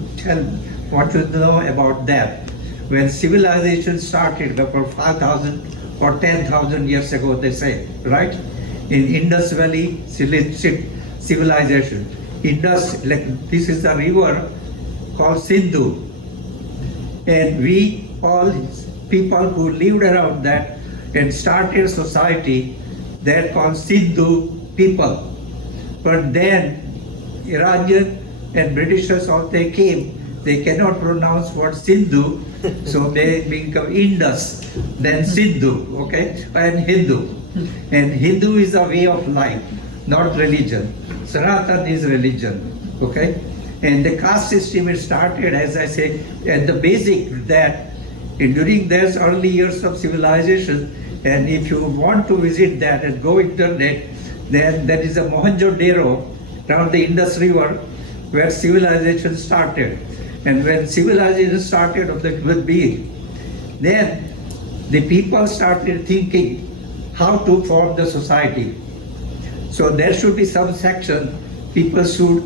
know about that, when civilization started about 5,000 or 10,000 years ago, they say, right? In Indus Valley civilization, Indus, like this is a river called Sindhu. And we all people who lived around that and started society, they're called Sindhu people. But then Iranian and Britishers all they came, they cannot pronounce what Sindhu, so they become Indus, then Sindhu, okay, and Hindu. And Hindu is a way of life, not religion. Sanatan is religion, okay? And the caste system it started, as I say, at the basic that during those early years of civilization, and if you want to visit that and go internet, then there is a Mohenjo-daro around the Indus River where civilization started. And when civilization started of the human being, then the people started thinking how to form the society. So there should be some section people should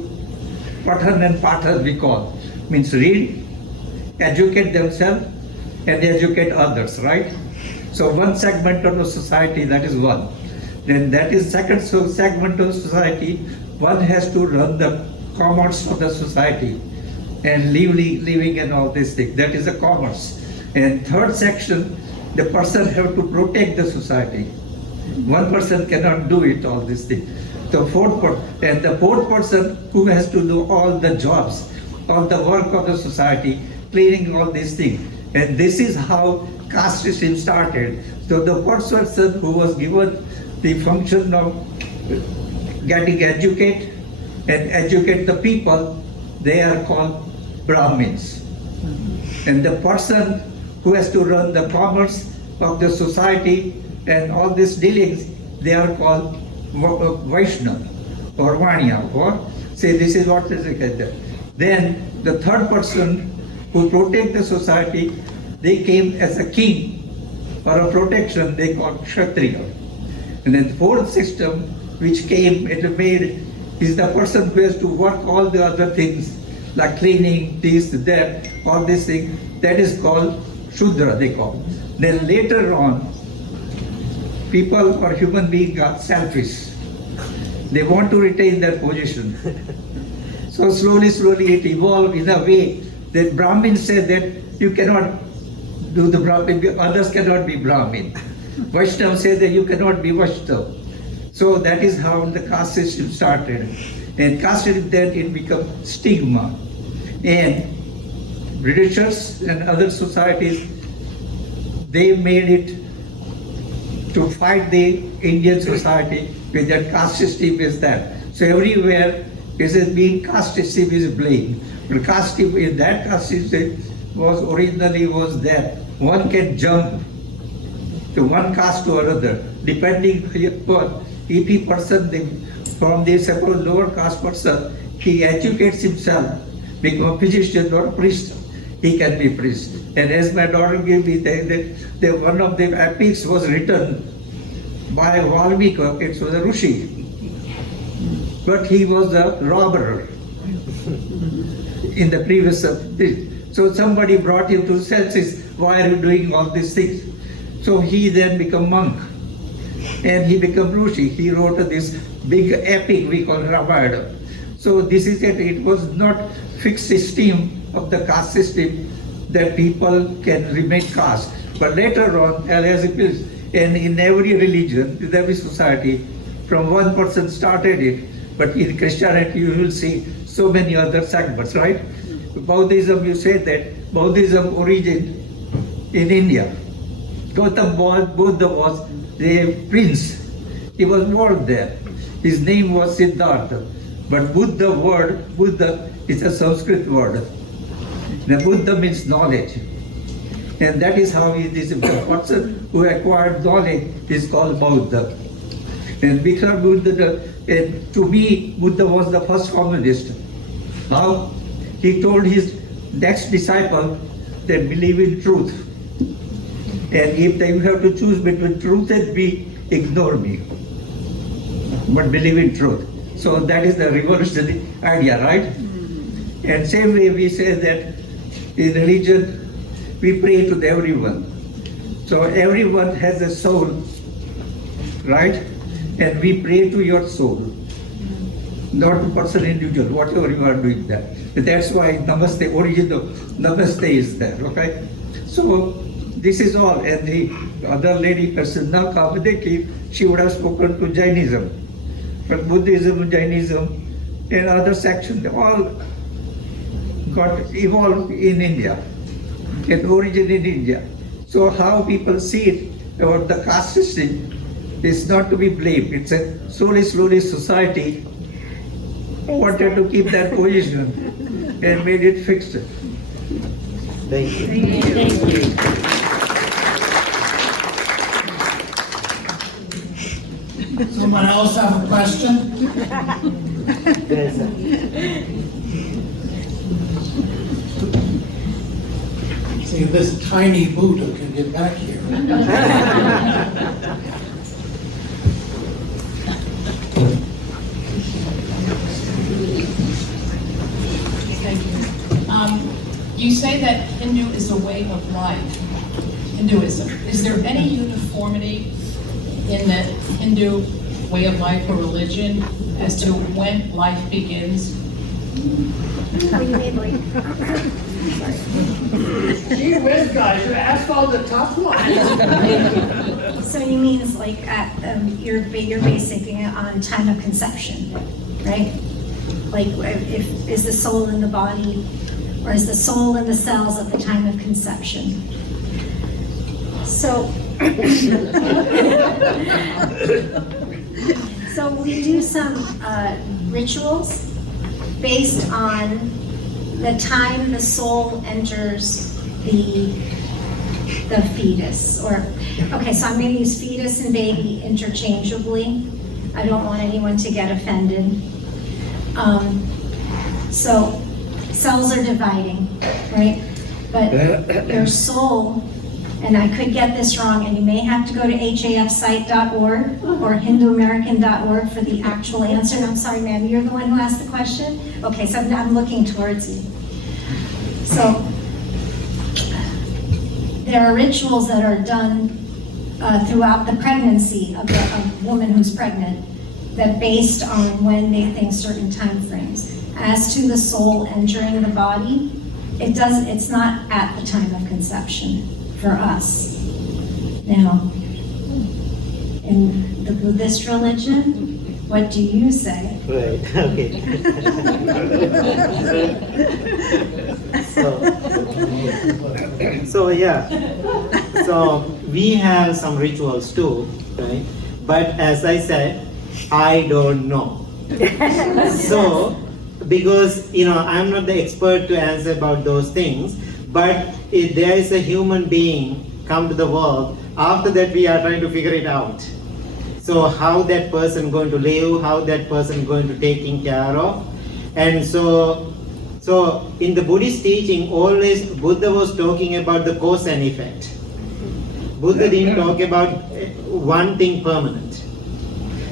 pathan and pathan we call, means read, educate themselves and educate others, right? So one segment of the society, that is one. Then that is second segment of society, one has to run the commerce of the society and living and all these things. That is the commerce. And third section, the person have to protect the society. One person cannot do it, all these things. The fourth person who has to do all the jobs, all the work of the society, cleaning all these things. And this is how caste system started. So the first person who was given the function of getting educated and educate the people, they are called Brahmins. And the person who has to run the commerce of the society and all these dealings, they are called Vaishnava or Vanya, or say this is what is it. Then the third person who protect the society, they came as a king or a protection, they called Kshatriya. And then the fourth system which came and made is the person who has to work all the other things like cleaning, this, that, all these things, that is called Shudra, they call. Then later on, people or human beings got selfish. They want to retain their position. So slowly it evolved in a way that Brahmins said that you cannot do the Brahmin, others cannot be Brahmin. Vaishnava said that you cannot be Vaishnava. So that is how the caste system started. And caste system then it became stigma. And Britishers and other societies, they made it to fight the Indian society with that caste system is that. So everywhere it is being caste system is blamed. But caste system, in that caste system was originally was that one can jump to one caste to another, depending upon if he person from the suppose lower caste person, he educates himself, become a physician or a priest, he can be priest. And as my daughter gave me, one of the epics was written by Valmiki, it was a Rishi, but he was a robber in the previous thing. So somebody brought him to senses, why are you doing all these things? So he then became monk and he became Rishi. He wrote this big epic we call Ramayana. So this is it was not fixed system of the caste system that people can remain caste. But later on, as it is, and in every religion, in every society, from one person started it, but in Christianity you will see so many other segments, right? Buddhism, you say that Buddhism origin in India. Gautam Buddha was the prince. He was born there. His name was Siddhartha. But Buddha is a Sanskrit word. The Buddha means knowledge. And that is how it is. The person who acquired knowledge is called Buddha. And because Buddha, to me, Buddha was the first communist. Now, he told his next disciple that believe in truth. And if you have to choose between truth and me, ignore me. But believe in truth. So that is the revolutionary idea, right? And same way we say that in religion, we pray to everyone. So everyone has a soul, right? And we pray to your soul, not to person individual, whatever you are doing that. That's why Namaste, origin of Namaste is there, okay? So this is all. And the other lady, Prasanna Kamadeki, she would have spoken to Jainism. But Buddhism, Jainism, and other sections, they all got evolved in India, and origin in India. So how people see it about the caste system is not to be blamed. It's a slowly society wanted to keep that position and made it fixed. Thank you. Someone else have a question? Yes, sir. See if this tiny Buddha can get back here. You say that Hindu is a way of life, Hinduism. Is there any uniformity in the Hindu way of life or religion as to when life begins? Gee whiz, guys, you asked all the tough ones. So you mean it's like you're basing it on time of conception, right? Like if is the soul in the body, or is the soul in the cells at the time of conception? So, so we do some rituals based on the time the soul enters the fetus. Or, okay, so I'm going to use fetus and baby interchangeably. I don't want anyone to get offended. So cells are dividing, right? But their soul, and I could get this wrong, and you may have to go to hafsite.org or hinduamerican.org for the actual answer. And I'm sorry, ma'am, you're the one who asked the question? Okay, so I'm looking towards you. So there are rituals that are done throughout the pregnancy of a woman who's pregnant that based on when they think certain time frames. As to the soul entering the body, it's not at the time of conception for us. Now, in the Buddhist religion, what do you say? Right, okay. So yeah, so we have some rituals too, right? But as I said, I don't know. So, because I'm not the expert to answer about those things, but if there is a human being come to the world, after that we are trying to figure it out. So how that person going to live, how that person going to taking care of. And so in the Buddhist teaching, always Buddha was talking about the cause and effect. Buddha didn't talk about one thing permanent.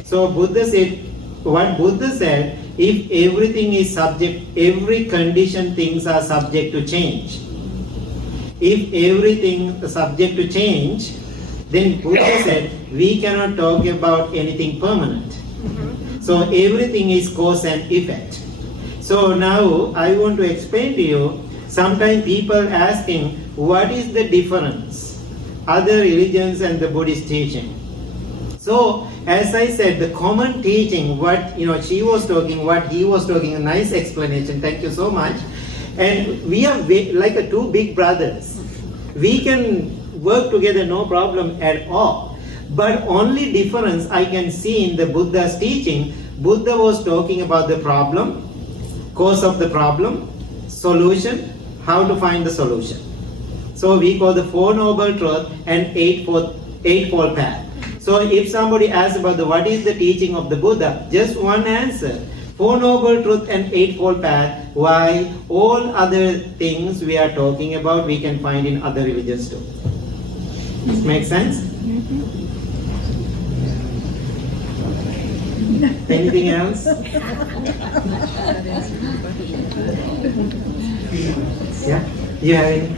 So Buddha said, what Buddha said, if everything is subject, every condition things are subject to change. If everything is subject to change, then Buddha said, we cannot talk about anything permanent. So everything is cause and effect. So now I want to explain to you, sometimes people asking, what is the difference? Other religions and the Buddhist teaching. So, as I said, the common teaching, what she was talking, what he was talking, a nice explanation, thank you so much. And we are like two big brothers. We can work together, no problem at all. But only difference I can see in the Buddha's teaching, Buddha was talking about the problem, cause of the problem, solution, how to find the solution. So we call the Four Noble Truths and Eightfold Path. So if somebody asks about what is the teaching of the Buddha, just one answer. Four Noble Truths and Eightfold Path. Why? All other things we are talking about we can find in other religions too. Make sense? Anything else? Yeah? You have any?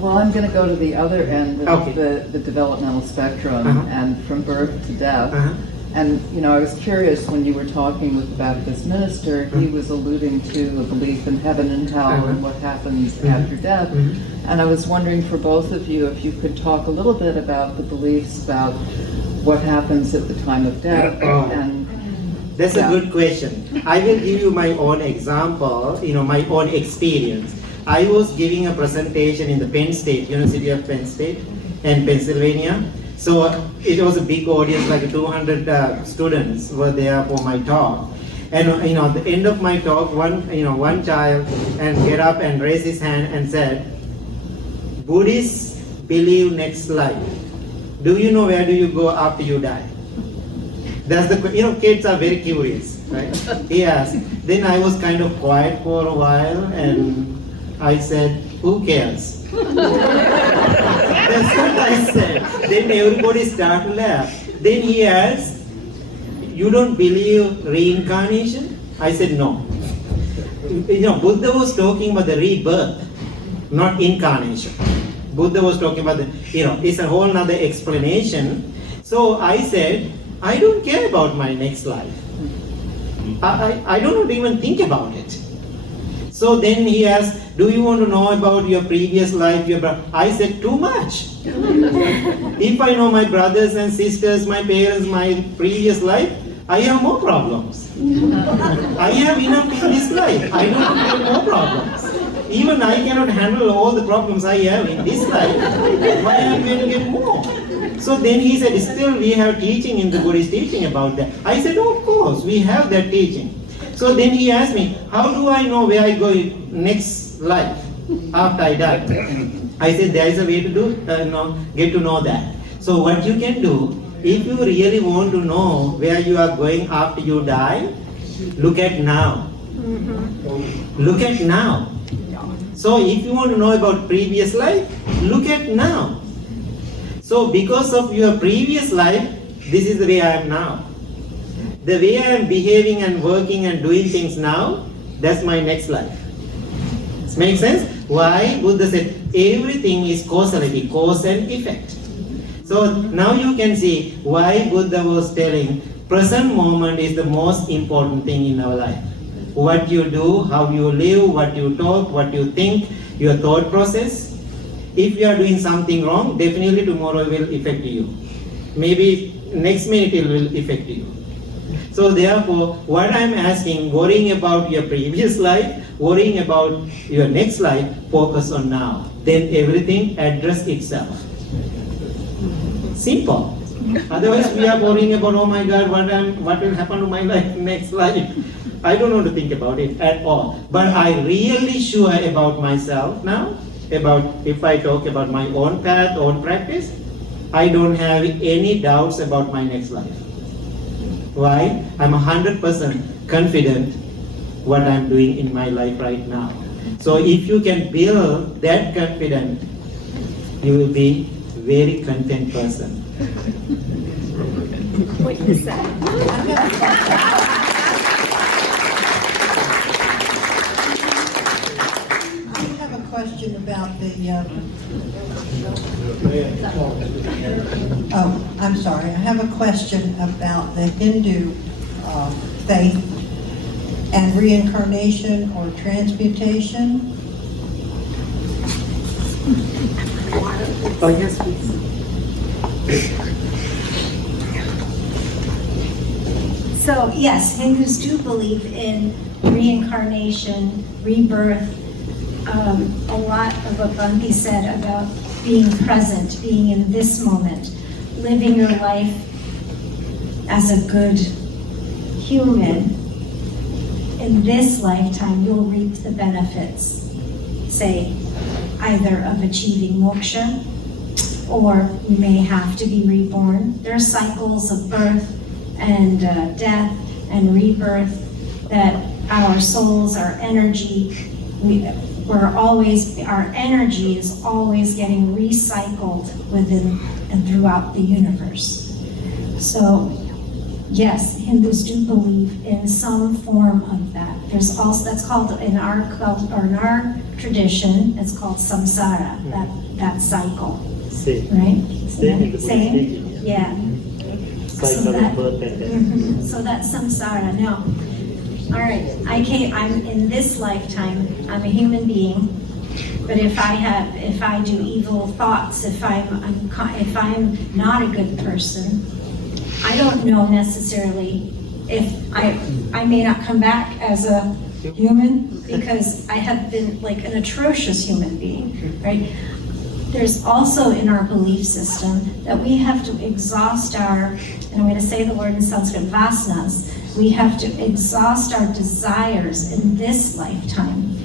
Well, I'm going to go to the other end of Okay. the developmental spectrum, Uh-huh. and from birth to death. Uh-huh. And, I was curious when you were talking with the Baptist minister, he was alluding to a belief in heaven and hell and what happens after death. And I was wondering for both of you if you could talk a little bit about the beliefs about what happens at the time of death. And That's yeah. a good question. I will give you my own example, my own experience. I was giving a presentation in the Penn State, University of Penn State in Pennsylvania. So it was a big audience, like 200 students were there for my talk. And at the end of my talk, one child and get up and raise his hand and said, Buddhists believe next life. Do you know where do you go after you die? That's the kids are very curious, right? He asked. Then I was kind of quiet for a while, and I said, who cares? That's what I said. Then everybody started to laugh. Then he asked, you don't believe reincarnation? I said no. Buddha was talking about the rebirth, not incarnation. Buddha was talking about it's a whole nother explanation. So I said, I don't care about my next life. I don't even think about it. So then he asked, do you want to know about your previous life? I said, too much. If I know my brothers and sisters, my parents, my previous life, I have more problems. I have enough in this life. I don't have more problems. Even I cannot handle all the problems I have in this life. Why am I going to get more? So then he said, still we have teaching in the Buddhist teaching about that. I said, oh, of course, we have that teaching. So then he asked me, how do I know where I go next life after I die? I said, there is a way to get to know that. So what you can do, if you really want to know where you are going after you die, look at now. Look at now. So if you want to know about previous life, look at now. So because of your previous life, this is the way I am now. The way I am behaving and working and doing things now, that's my next life. Make sense? Why? Buddha said, everything is causality, cause and effect. So now you can see why Buddha was telling, present moment is the most important thing in our life. What you do, how you live, what you talk, what you think, your thought process. If you are doing something wrong, definitely tomorrow it will affect you. Maybe next minute it will affect you. So therefore, what I am asking, worrying about your previous life, worrying about your next life, focus on now. Then everything address itself. Simple. Otherwise we are worrying about, oh my God, what will happen to my life next life? I don't want to think about it at all. But I really sure about myself now, about if I talk about my own path, own practice, I don't have any doubts about my next life. Why? I'm 100% confident what I'm doing in my life right now. So if you can build that confidence, you will be a very content person. What you said. I have a question about the, I'm sorry, I have a question about the Hindu faith and reincarnation or transmutation. Oh, yes, please. So yes, Hindus do believe in reincarnation, rebirth. A lot of what Bunky said about being present, being in this moment, living your life as a good human. In this lifetime, you'll reap the benefits, say, either of achieving moksha, or you may have to be reborn. There are cycles of birth and death and rebirth that our souls, our energy, our energy is always getting recycled within and throughout the universe. So yes, Hindus do believe in some form of that. There's also, that's called in our tradition, it's called samsara, that cycle. Same. Right? Same in the Buddhist Same? teaching, Yeah. Cycle of birth and death. So that's samsara. No. All right. I'm in this lifetime, I'm a human being, but if I do evil thoughts, if I'm not a good person, I don't know necessarily if I may not come back as a human because I have been like an atrocious human being, right? There's also in our belief system that we have to exhaust our, and I'm going to say the word in Sanskrit, vasanas. We have to exhaust our desires in this lifetime.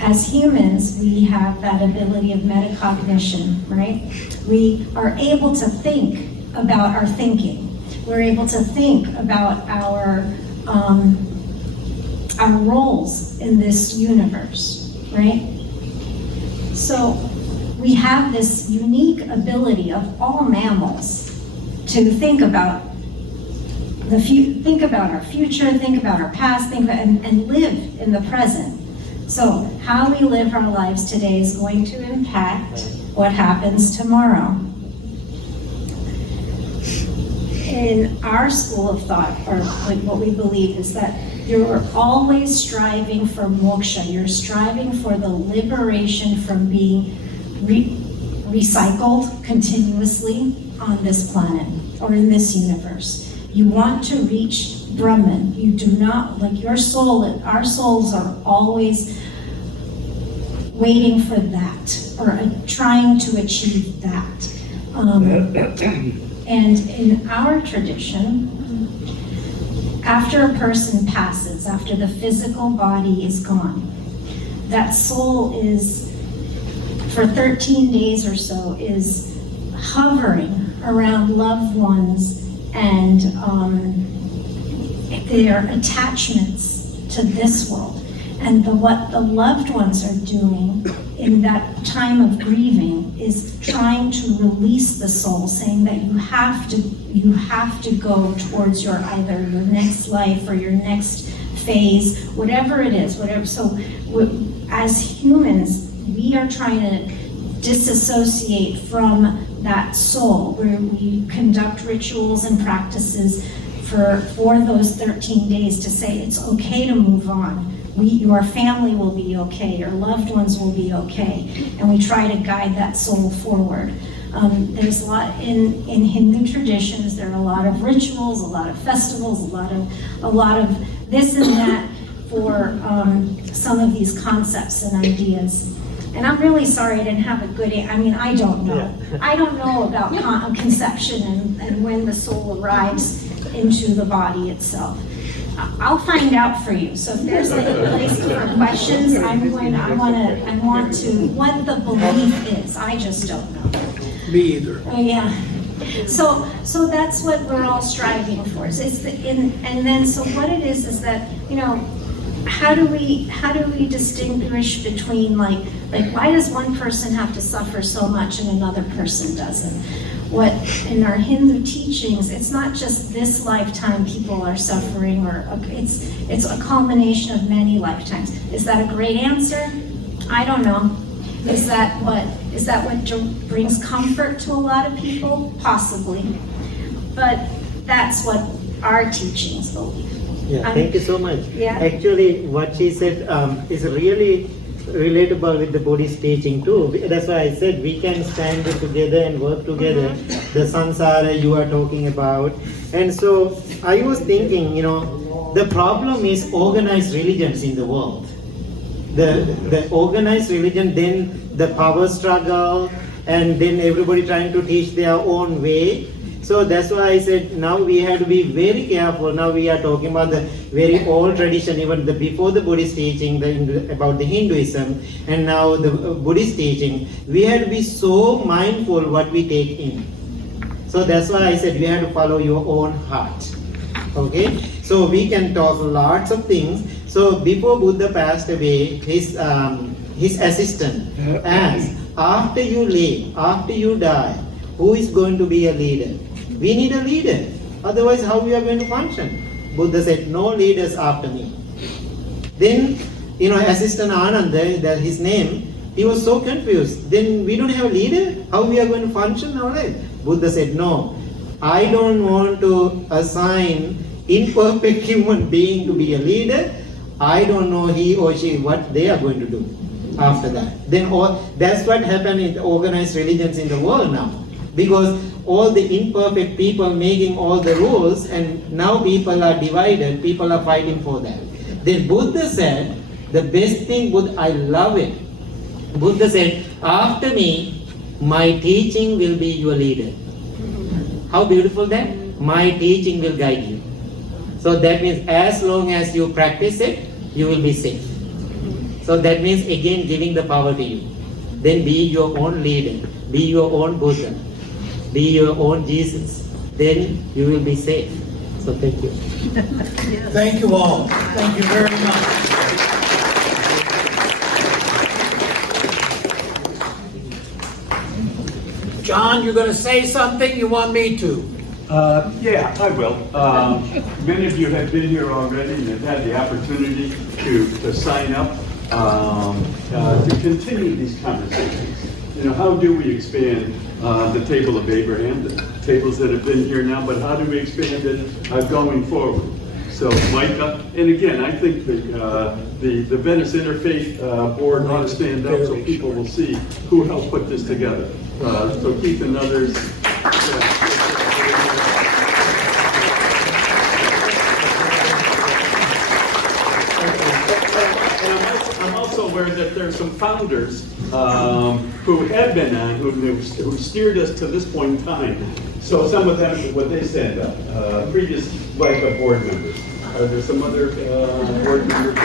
As humans, we have that ability of metacognition, right? We are able to think about our thinking. We're able to think about our roles in this universe, right? So we have this unique ability of all mammals to think about think about our future, think about our past, and live in the present. So how we live our lives today is going to impact what happens tomorrow. In our school of thought, or like what we believe, is that you're always striving for moksha. You're striving for the liberation from being recycled continuously on this planet or in this universe. You want to reach Brahman. You do not, like your soul, our souls are always waiting for that or trying to achieve that. And in our tradition, after a person passes, after the physical body is gone, that soul is, for 13 days or so, is hovering around loved ones and their attachments to this world. And what the loved ones are doing in that time of grieving is trying to release the soul, saying that you have to go towards your either your next life or your next phase, whatever it is, whatever. So as humans, we are trying to disassociate from that soul, where we conduct rituals and practices for those 13 days to say it's okay to move on. Your family will be okay, your loved ones will be okay, and we try to guide that soul forward. There's a lot in Hindu traditions. There are a lot of rituals, a lot of festivals, a lot of this and that for some of these concepts and ideas. And I'm really sorry I didn't have a good, I don't know. Yeah. I don't know about conception and when the soul arrives into the body itself. I'll find out for you. So if there's a place for questions, I want to, what the belief is. I just don't know. Me either. Oh, yeah. So that's what we're all striving for. So what it is that, how do we distinguish between like why does one person have to suffer so much and another person doesn't? What in our Hindu teachings, it's not just this lifetime people are suffering, or it's a culmination of many lifetimes. Is that a great answer? I don't know. Is that what brings comfort to a lot of people? Possibly. But that's what our teachings believe. Yeah, thank you so much. Yeah. Actually, what she said is really relatable with the Buddhist teaching too. That's why I said we can stand together and work together. The samsara you are talking about. And so I was thinking, the problem is organized religions in the world. The organized religion, then the power struggle, and then everybody trying to teach their own way. So that's why I said now we have to be very careful. Now we are talking about the very old tradition, even before the Buddhist teaching about the Hinduism, and now the Buddhist teaching. We have to be so mindful what we take in. So that's why I said we have to follow your own heart. Okay? So we can talk lots of things. So before Buddha passed away, his assistant asked, after you leave, after you die, who is going to be a leader? We need a leader. Otherwise, how we are going to function? Buddha said, no leaders after me. Then, Assistant Ananda, that's his name, he was so confused. Then we don't have a leader? How we are going to function our life? Buddha said, no, I don't want to assign imperfect human being to be a leader. I don't know he or she what they are going to do after that. Then that's what happened in the organized religions in the world now. Because all the imperfect people making all the rules, and now people are divided, people are fighting for that. Then Buddha said, the best thing, I love it. Buddha said, after me, my teaching will be your leader. How beautiful that? My teaching will guide you. So that means as long as you practice it, you will be safe. So that means again giving the power to you. Then be your own leader, be your own Buddha, be your own Jesus. Then you will be safe. So thank you. Thank you all. Thank you very much. John, you're gonna say something? You want me to? Yeah, I will. Many of you have been here already and have had the opportunity to sign up to continue these conversations. You know, how do we expand the table of Abraham, the tables that have been here now, but how do we expand it going forward? So Micah, and again, I think the Venice Interfaith Board ought to stand up so people will see who helped put this together. So Keith and others. I'm also aware that there are some founders who have been on, who steered us to this point in time. So some of them, would they stand up? Previous WICA board members. Are there some other board members?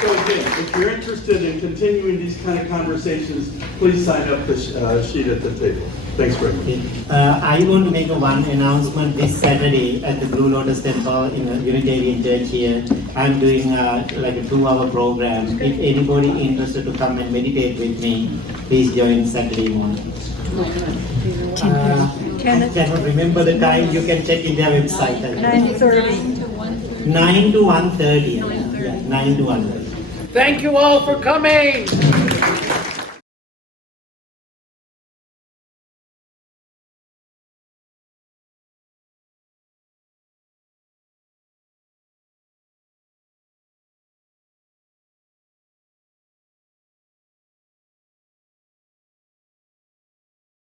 So again, if you're interested in continuing these kind of conversations, please sign up the sheet at the table. Thanks very much. I want to make one announcement this Saturday at the Blue Lotus Temple in a Unitarian Church here. I'm doing like a 2-hour program. If anybody interested to come and meditate with me, please join Saturday morning. I cannot remember the time. You can check in their website. 9:30. 9 to 1:30. Yeah, 9 to 1:30. Thank you all for coming.